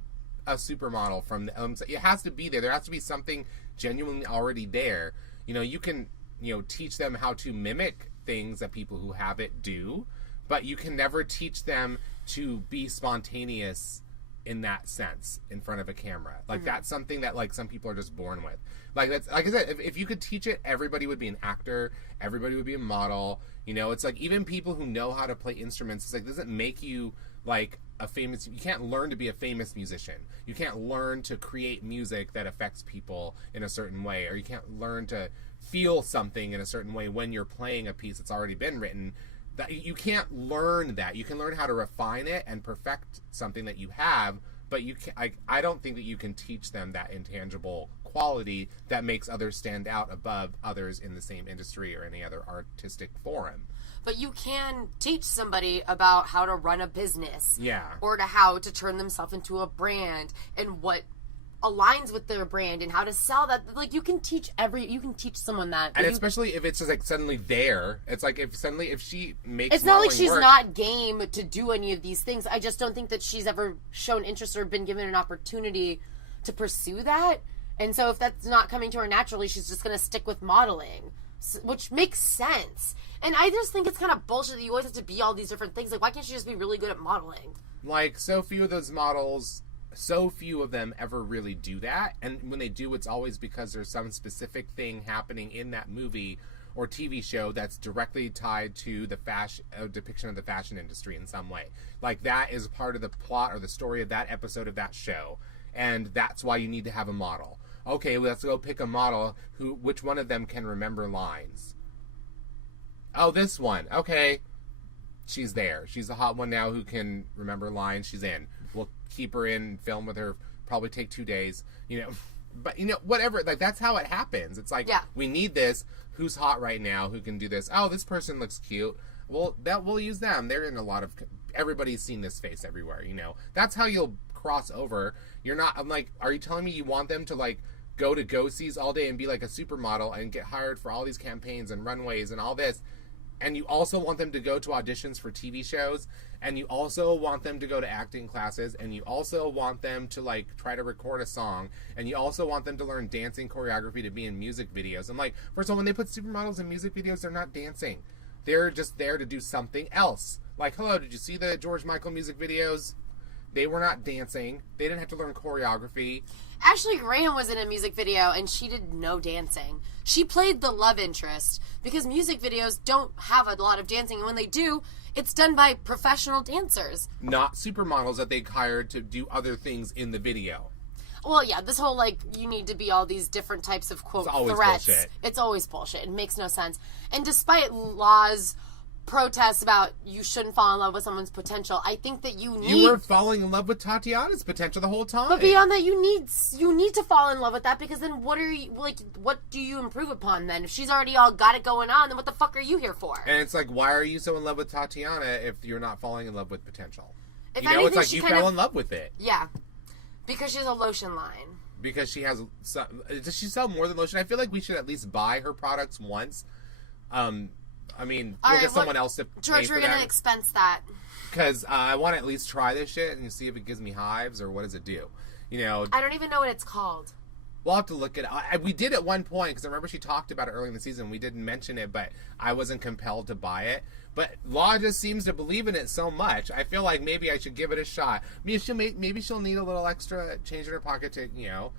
a supermodel from the it has to be there. There has to be something genuinely already there. You know, you can, you know, teach them how to mimic things that people who have it do, but you can never teach them to be spontaneous in that sense in front of a camera. Like, that's something that, like, some people are just born with. Like, that's, like I said, if you could teach it, everybody would be an actor, everybody would be a model. You know, it's like, even people who know how to play instruments, it's like, doesn't make you, like, a famous, you can't learn to be a famous musician. You can't learn to create music that affects people in a certain way, or you can't learn to feel something in a certain way when you're playing a piece that's already been written. That you can't learn that. You can learn how to refine it and perfect something that you have, but you can, I don't think that you can teach them that intangible quality that makes others stand out above others in the same industry or any other artistic forum. But you can teach somebody about how to run a business. Yeah. Or to how to turn themselves into a brand and what aligns with their brand and how to sell that. Like, you can teach someone that. And especially if it's just, like, suddenly there. It's like, if she makes it's not like she's not game to do any of these things. I just don't think that she's ever shown interest or been given an opportunity to pursue that. And so if that's not coming to her naturally, she's just going to stick with modeling, which makes sense. And I just think it's kind of bullshit that you always have to be all these different things. Like, why can't she just be really good at modeling? Like, so few of those models, so few of them ever really do that. And when they do, it's always because there's some specific thing happening in that movie or TV show that's directly tied to the fashion depiction of the fashion industry in some way. Like, that is part of the plot or the story of that episode of that show. And that's why you need to have a model. Okay, let's go pick a model which one of them can remember lines. Oh, this one. Okay. She's there. She's the hot one now who can remember lines. She's in. We'll keep her in, film with her, probably take 2 days, you know. But, you know, whatever. Like, that's how it happens. It's like, we need this. Who's hot right now? Who can do this? Oh, this person looks cute. Well, we'll use them. They're in a lot of... Everybody's seen this face everywhere, you know. That's how you'll cross over. You're not... I'm like, are you telling me you want them to, like, go to go-sees all day and be like a supermodel and get hired for all these campaigns and runways and all this, and you also want them to go to auditions for TV shows, and you also want them to go to acting classes, and you also want them to, like, try to record a song, and you also want them to learn dancing choreography to be in music videos. I'm like, first of all, when they put supermodels in music videos, they're not dancing. They're just there to do something else. Like, hello, did you see the George Michael music videos? They were not dancing. They didn't have to learn choreography. Ashley Graham was in a music video, and she did no dancing. She played the love interest, because music videos don't have a lot of dancing, and when they do, it's done by professional dancers. Not supermodels that they hired to do other things in the video. Well, yeah, this whole, like, you need to be all these different types of, quote, it's always threats. Bullshit. It's always bullshit. It makes no sense. And despite laws protest about you shouldn't fall in love with someone's potential. I think that you were falling in love with Tatiana's potential the whole time. But beyond that, you need to fall in love with that, because then what do you improve upon then? If she's already all got it going on, then what the fuck are you here for? And it's like, why are you so in love with Tatiana if you're not falling in love with potential? If you know, anything, it's like you fell in love with it. Yeah. Because she has a lotion line. Because she has... Does she sell more than lotion? I feel like we should at least buy her products once. I mean, we'll get someone else to George, pay for we're going to expense that. Because I want to at least try this shit and see if it gives me hives or what does it do. You know... I don't even know what it's called. We'll have to look at it. We did at one point, because I remember she talked about it early in the season. We didn't mention it, but I wasn't compelled to buy it. But Law just seems to believe in it so much. I feel like maybe I should give it a shot. Maybe she'll need a little extra change in her pocket to, you know,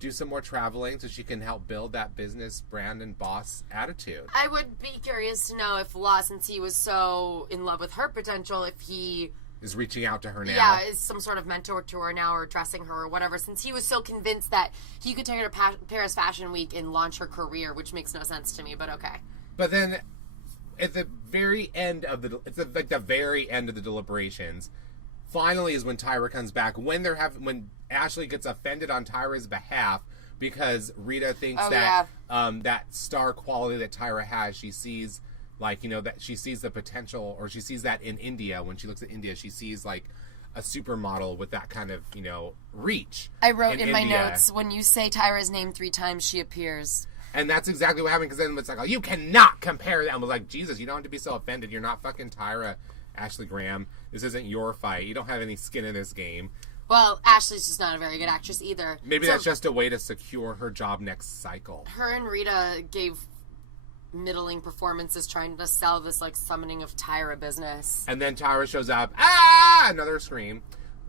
do some more traveling so she can help build that business brand and boss attitude. I would be curious to know if Law, since he was so in love with her potential, if he... is reaching out to her now. Yeah, is some sort of mentor to her now, or dressing her or whatever, since he was so convinced that he could take her to Paris Fashion Week and launch her career, which makes no sense to me, but okay. But then, at the very end of the very end of the deliberations, finally is when Tyra comes back, when Ashley gets offended on Tyra's behalf because Rita thinks that star quality that Tyra has, she sees... Like, you know, that she sees the potential, or she sees that in India. When she looks at India, she sees, like, a supermodel with that kind of, you know, reach. I wrote in my notes, when you say Tyra's name 3 times, she appears. And that's exactly what happened, because then it's like, oh, you cannot compare that. I was like, Jesus, you don't have to be so offended. You're not fucking Tyra, Ashley Graham. This isn't your fight. You don't have any skin in this game. Well, Ashley's just not a very good actress either. Maybe that's just a way to secure her job next cycle. Her and Rita gave... middling performances trying to sell this, like, summoning of Tyra business. And then Tyra shows up. Another scream.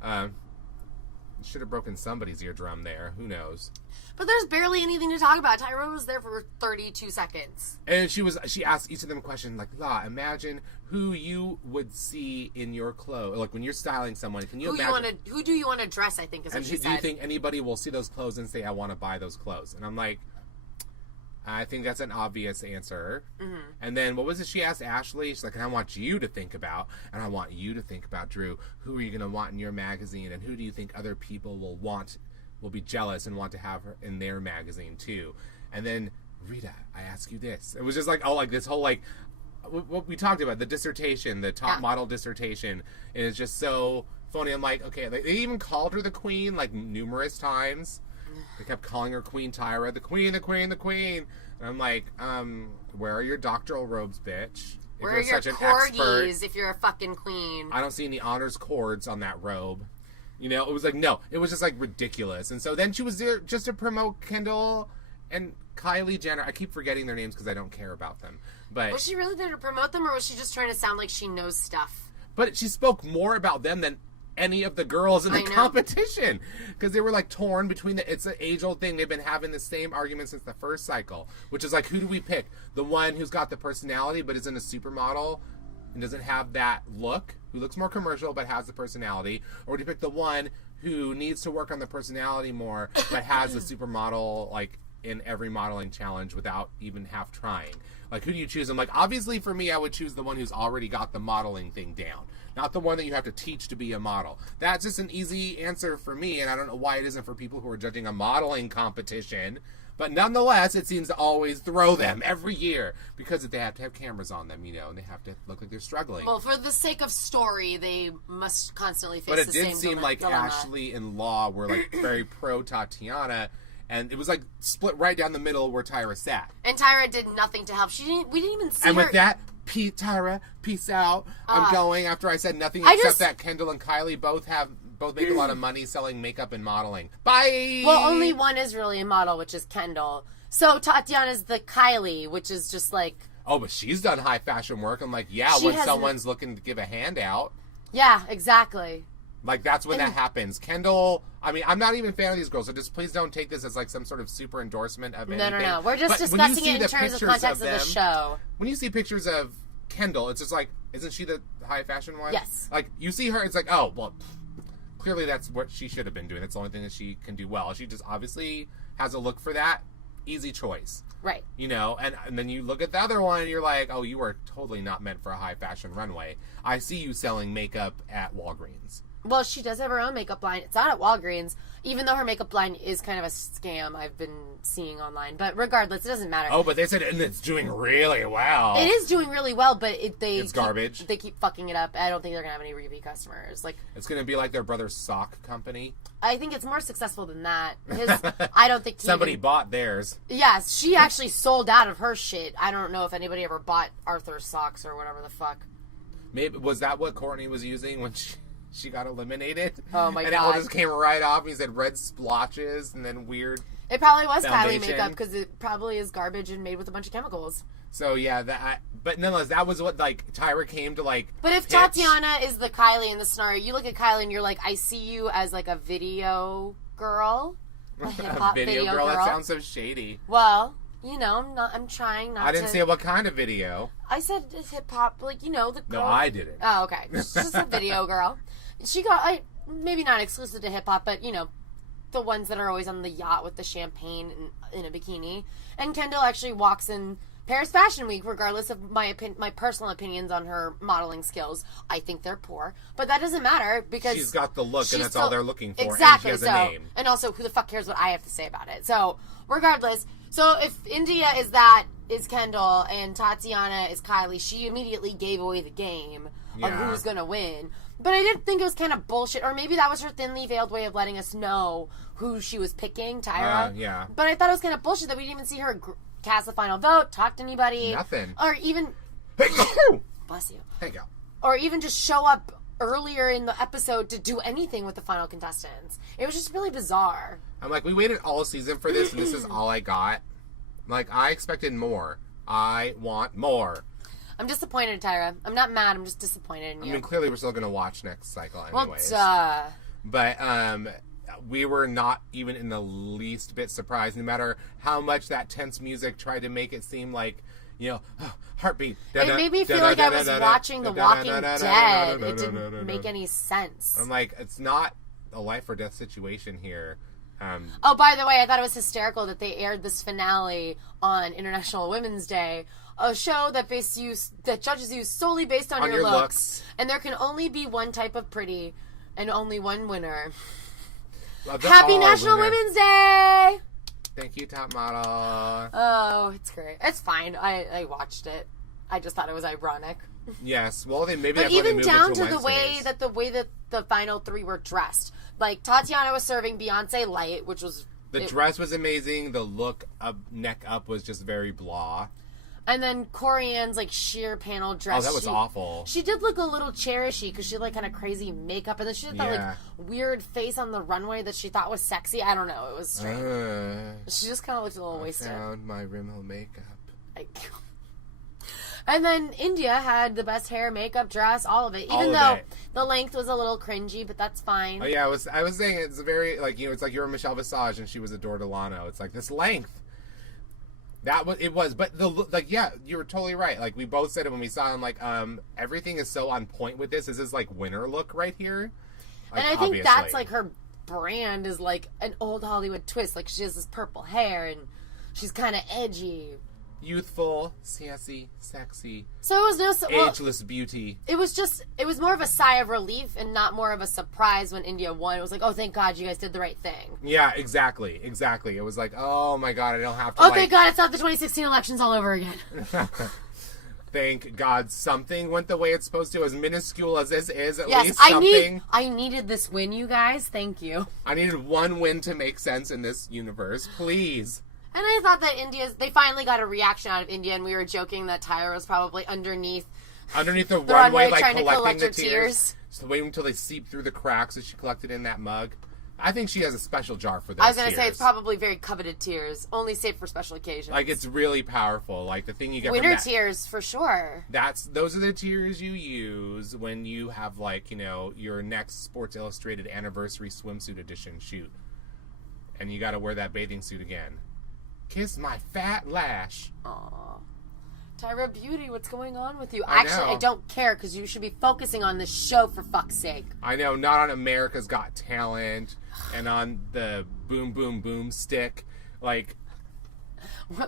Should have broken somebody's eardrum there. Who knows? But there's barely anything to talk about. Tyra was there for 32 seconds. And she asked each of them a question, like, La, imagine who you would see in your clothes. Like, when you're styling someone, can you imagine... Who do you want to dress, I think, is what she said. Do you think anybody will see those clothes and say, I want to buy those clothes? And I'm like... I think that's an obvious answer. Mm-hmm. And then, what was it she asked Ashley? She's like, and I want you to think about, and I want you to think about, Drew, who are you going to want in your magazine, and who do you think other people will be jealous and want to have her in their magazine, too? And then, Rita, I ask you this. It was just like, this whole, like, what we talked about, the dissertation, the top model dissertation, and it's just so funny. I'm like, okay, they even called her the queen, like, numerous times. They kept calling her Queen Tyra, the queen, the queen, the queen. And I'm like, where are your doctoral robes, bitch? Where are your corgis if you're a fucking queen? I don't see any honors cords on that robe. You know, it was like, no. It was just, like, ridiculous. And so then she was there just to promote Kendall and Kylie Jenner. I keep forgetting their names because I don't care about them. But was she really there to promote them, or was she just trying to sound like she knows stuff? But she spoke more about them than any of the girls in the competition, because they were like torn between it's an age-old thing. They've been having the same argument since the first cycle, which is like, who do we pick? The one who's got the personality but isn't a supermodel and doesn't have that look, who looks more commercial but has the personality, or do you pick the one who needs to work on the personality more but has the supermodel, like, in every modeling challenge without even half trying? Like, who do you choose? I'm like, obviously for me, I would choose the one who's already got the modeling thing down, not the one that you have to teach to be a model. That's just an easy answer for me, and I don't know why it isn't for people who are judging a modeling competition. But nonetheless, it seems to always throw them every year because they have to have cameras on them, you know, and they have to look like they're struggling. Well, for the sake of story, they must constantly face the same dilemma. But it did seem like Ashley and Law were, like, very pro-Tatiana. And it was, like, split right down the middle where Tyra sat. And Tyra did nothing to help. We didn't even see her. And with that, Tyra, peace out. I'm going after I said nothing except that Kendall and Kylie both make a lot of money selling makeup and modeling. Bye! Well, only one is really a model, which is Kendall. So Tatiana's the Kylie, which is just like... Oh, but she's done high fashion work. I'm like, yeah, when someone's looking to give a handout. Yeah, exactly. Like, that's when that happens. Kendall, I mean, I'm not even a fan of these girls, so just please don't take this as, like, some sort of super endorsement of anything. No. We're just discussing it in terms of context of the show. When you see pictures of Kendall, it's just like, isn't she the high fashion one? Yes. Like, you see her, it's like, oh, well, clearly that's what she should have been doing. That's the only thing that she can do well. She just obviously has a look for that. easy choice. Right. You know, and then you look at the other one and you're like, oh, you are totally not meant for a high fashion runway. I see you selling makeup at Walgreens. Well, she does have her own makeup line. It's not at Walgreens, even though her makeup line is kind of a scam I've been seeing online. But regardless, it doesn't matter. Oh, but they said and it's doing really well. It is doing really well, but it's garbage. They keep fucking it up. I don't think they're going to have any repeat customers. Like, it's going to be like their brother's sock company. I think it's more successful than that. I don't think somebody bought theirs. Yes, she actually sold out of her shit. I don't know if anybody ever bought Arthur's socks or whatever the fuck. Maybe was that what Courtney was using when she got eliminated? Oh my god! And it all just came right off. He said red splotches and then weird. It probably was foundation. Kylie makeup because it probably is garbage and made with a bunch of chemicals. So yeah, but nonetheless, that was what like Tyra came to like. But if pitch. Tatiana is the Kylie in the scenario, you look at Kylie and you're like, I see you as like a video girl, a hip hop video girl. That sounds so shady. Well, you know, I'm trying not to. I didn't say what kind of video. I said hip hop, like the girl. No, I didn't. Oh, okay. She's just a video girl. She got maybe not exclusive to hip hop, but the ones that are always on the yacht with the champagne in a bikini. And Kendall actually walks in Paris Fashion Week, regardless of my personal opinions on her modeling skills. I think they're poor, but that doesn't matter because she's got the look, and that's all they're looking for. Exactly. And she has a name. And also, who the fuck cares what I have to say about it? So, regardless, if India is Kendall and Tatiana is Kylie, she immediately gave away the game of who's gonna win. But I did think it was kind of bullshit, or maybe that was her thinly veiled way of letting us know who she was picking, Tyra. Yeah. But I thought it was kind of bullshit that we didn't even see her cast the final vote, talk to anybody. Nothing. Or even... Bless you. Thank you. Or even just show up earlier in the episode to do anything with the final contestants. It was just really bizarre. I'm like, we waited all season for this, and this is all I got. Like, I expected more. I want more. I'm disappointed, Tyra. I'm not mad. I'm just disappointed in you. I mean, clearly we're still going to watch next cycle anyways. Well, duh. But we were not even in the least bit surprised, no matter how much that tense music tried to make it seem like, heartbeat. It made me feel like I was watching The Walking Dead. It didn't make any sense. I'm like, it's not a life or death situation here. Oh, by the way, I thought it was hysterical that they aired this finale on International Women's Day, a show that judges you solely based on your looks. And there can only be one type of pretty and only one winner. Happy National Women's Day! Thank you, top model. Oh, it's great. It's fine. I watched it. I just thought it was ironic. Yes. Well, maybe. But even down to the way that the final three were dressed. Like, Tatiana was serving Beyonce light, which was... The dress was amazing. The look neck up was just very blah. And then Corian's, like, sheer panel dress. Oh, that was awful. She did look a little cherishy because she had, like, kind of crazy makeup. And then she had that, like, weird face on the runway that she thought was sexy. I don't know. It was strange. She just kind of looked a little wasted. I found my Rimmel makeup. And then India had the best hair, makeup, dress, all of it. Even though the length was a little cringy, but that's fine. Oh yeah, I was saying it's very it's like you're Michelle Visage and she was a Dor Delano. It's like this length. It was, but you were totally right. Like we both said it when we saw him. Like everything is so on point with this. This is like winner look right here. Like, and I think that's like her brand is like an old Hollywood twist. Like she has this purple hair and she's kind of edgy. Youthful, sassy, sexy. So it was ageless beauty. It was more of a sigh of relief and not more of a surprise when India won. It was like, oh, thank God you guys did the right thing. Yeah, exactly. It was like, oh my God, I don't have to. Oh, thank God it's not the 2016 elections all over again. Thank God something went the way it's supposed to. As minuscule as this is, at least something. Yes, I needed this win, you guys. Thank you. I needed one win to make sense in this universe. Please. And I thought that they finally got a reaction out of India, and we were joking that Tyra was probably underneath the runway, like trying to collecting collect the her tears. Just waiting until they seep through the cracks that she collected in that mug. I think she has a special jar for those. I was going to say it's probably very coveted tears, only saved for special occasions. Like it's really powerful. Like the thing you get winter from that, tears for sure. Those are the tears you use when you have your next Sports Illustrated anniversary swimsuit edition shoot, and you got to wear that bathing suit again. Kiss my fat lash. Aww. Tyra Beauty, what's going on with you? Actually, I don't care because you should be focusing on this show for fuck's sake. I know, not on America's Got Talent and on the Boom Boom Boom stick. Like,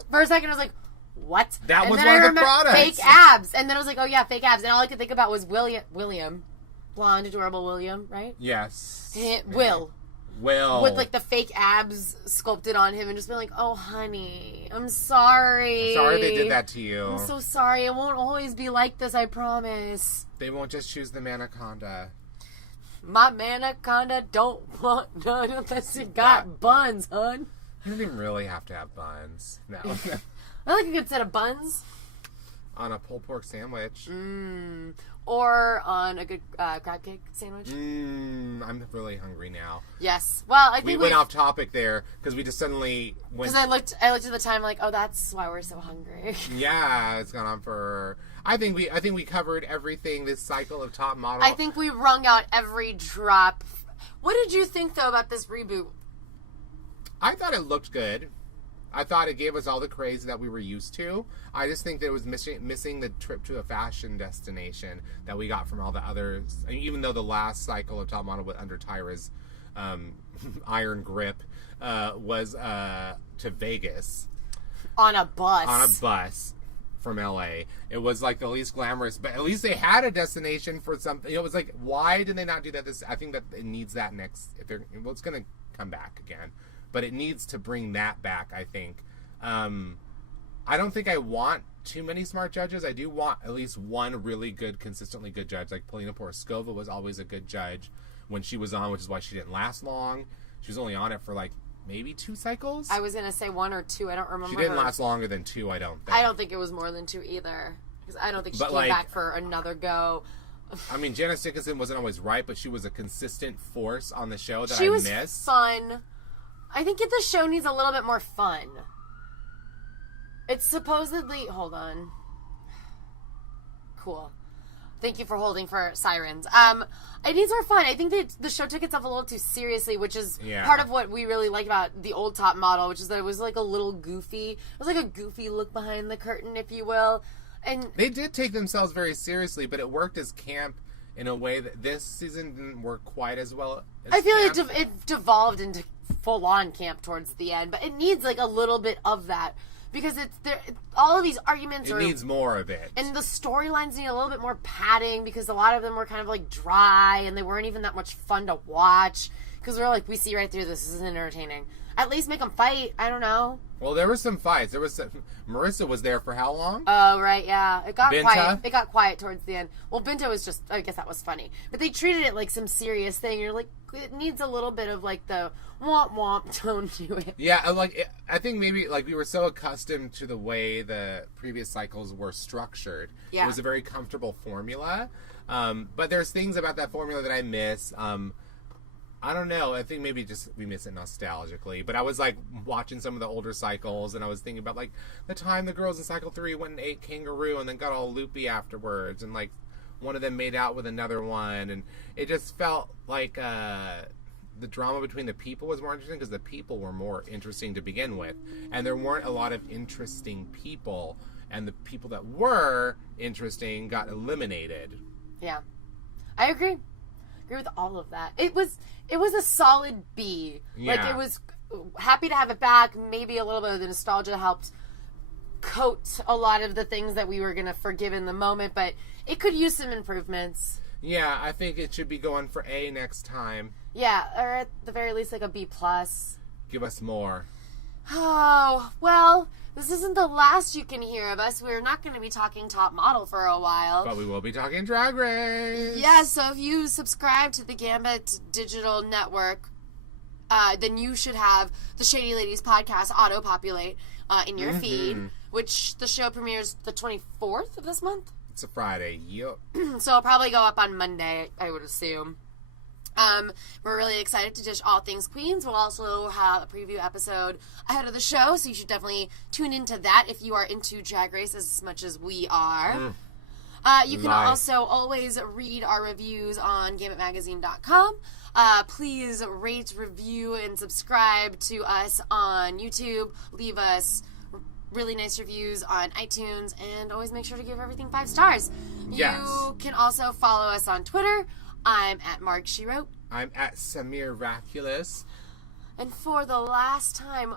For a second, I was like, what? That and was then one I of the remember products. Fake abs. And then I was like, oh yeah, fake abs. And all I could think about was William. Blonde, adorable William, right? Yes. Will. With like the fake abs sculpted on him and just being like, oh honey, I'm sorry. I'm sorry they did that to you. I'm so sorry. It won't always be like this, I promise. They won't just choose the Manaconda. My Manaconda don't want none unless you got buns, hun. You don't even really have to have buns. No. I like a good set of buns. On a pulled pork sandwich. Or on a good crab cake sandwich. I'm really hungry now. Yes. Well, I think we went off topic there because we just suddenly went. Because I looked at the time like, oh, that's why we're so hungry. Yeah, it's gone on for. I think we covered everything this cycle of Top Model. I think we wrung out every drop. What did you think though about this reboot? I thought it looked good. I thought it gave us all the craze that we were used to. I just think that it was missing the trip to a fashion destination that we got from all the others. I mean, even though the last cycle of Top Model under Tyra's iron grip was to Vegas. On a bus. On a bus from LA. It was like the least glamorous, but at least they had a destination for something. It was like, why did they not do that? I think that it needs that next. It's going to come back again. But it needs to bring that back, I think. I don't think I want too many smart judges. I do want at least one really good, consistently good judge. Like Polina Poroskova was always a good judge when she was on, which is why she didn't last long. She was only on it for like maybe 2 cycles. I was going to say 1 or 2. I don't remember. She didn't last longer than 2, I don't think. I don't think it was more than 2 either. Because I don't think she came back for another go. I mean, Janice Dickinson wasn't always right, but she was a consistent force on the show that she was miss. Fun. I think the show needs a little bit more fun. It's supposedly... Hold on. Cool. Thank you for holding for sirens. It needs more fun. I think that the show took itself a little too seriously, which is part of what we really like about the old Top Model, which is that it was like a little goofy. It was like a goofy look behind the curtain, if you will. And they did take themselves very seriously, but it worked as camp in a way that this season didn't work quite as well as I feel camp. like it devolved into full-on camp towards the end, but it needs like a little bit of that because all of these arguments it needs more of it, and the storylines need a little bit more padding because a lot of them were kind of like dry and they weren't even that much fun to watch because we're like, we see right through this isn't entertaining. At least make them fight. I don't know. Well, there were some fights. Marissa was there for how long? Oh, right, yeah. It got Binta? quiet. It got quiet towards the end. Well, Binta was just, I guess that was funny. But they treated it like some serious thing. You're like, it needs a little bit of like the womp womp tone to it. Yeah, I think maybe like we were so accustomed to the way the previous cycles were structured. Yeah. It was a very comfortable formula. But there's things about that formula that I miss. I don't know. I think maybe just we miss it nostalgically. But I was like watching some of the older cycles, and I was thinking about like the time the girls in cycle 3 went and ate kangaroo, and then got all loopy afterwards, and like one of them made out with another one, and it just felt like the drama between the people was more interesting because the people were more interesting to begin with, and there weren't a lot of interesting people, and the people that were interesting got eliminated. Yeah, I agree with all of that. It was a solid B. Yeah. Like, it was happy to have it back. Maybe a little bit of the nostalgia helped coat a lot of the things that we were going to forgive in the moment, but it could use some improvements. Yeah, I think it should be going for A next time. Yeah, or at the very least, like a B+. Give us more. Oh, well, this isn't the last you can hear of us. We're not going to be talking Top Model for a while. But we will be talking Drag Race. Yeah, so if you subscribe to the Gambit Digital Network, then you should have the Shady Ladies podcast auto-populate in your feed, which the show premieres the 24th of this month. It's a Friday, yep. So it'll probably go up on Monday, I would assume. We're really excited to dish all things Queens. We'll also have a preview episode ahead of the show, so you should definitely tune into that if you are into Drag Race as much as we are. You can also always read our reviews on gambitmagazine.com. Please rate, review, and subscribe to us on YouTube. Leave us really nice reviews on iTunes, and always make sure to give everything 5 stars. Yes. You can also follow us on Twitter. I'm at Mark She Wrote. I'm at Samir Raculus. And for the last time...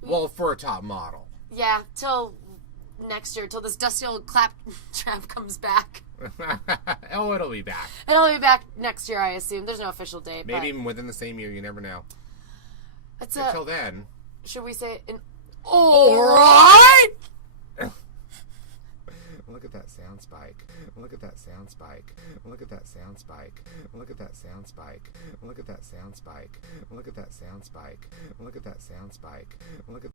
Well, for a Top Model. Yeah, till next year, till this dusty old claptrap comes back. Oh, it'll be back. It'll be back next year, I assume. There's no official date. Maybe even within the same year. You never know. Until then. Should we say an alright? Look at that sound spike. Look at that sound spike. Look at that sound spike. Look at that sound spike. Look at that sound spike. Look at that sound spike. Look at that sound spike. Look at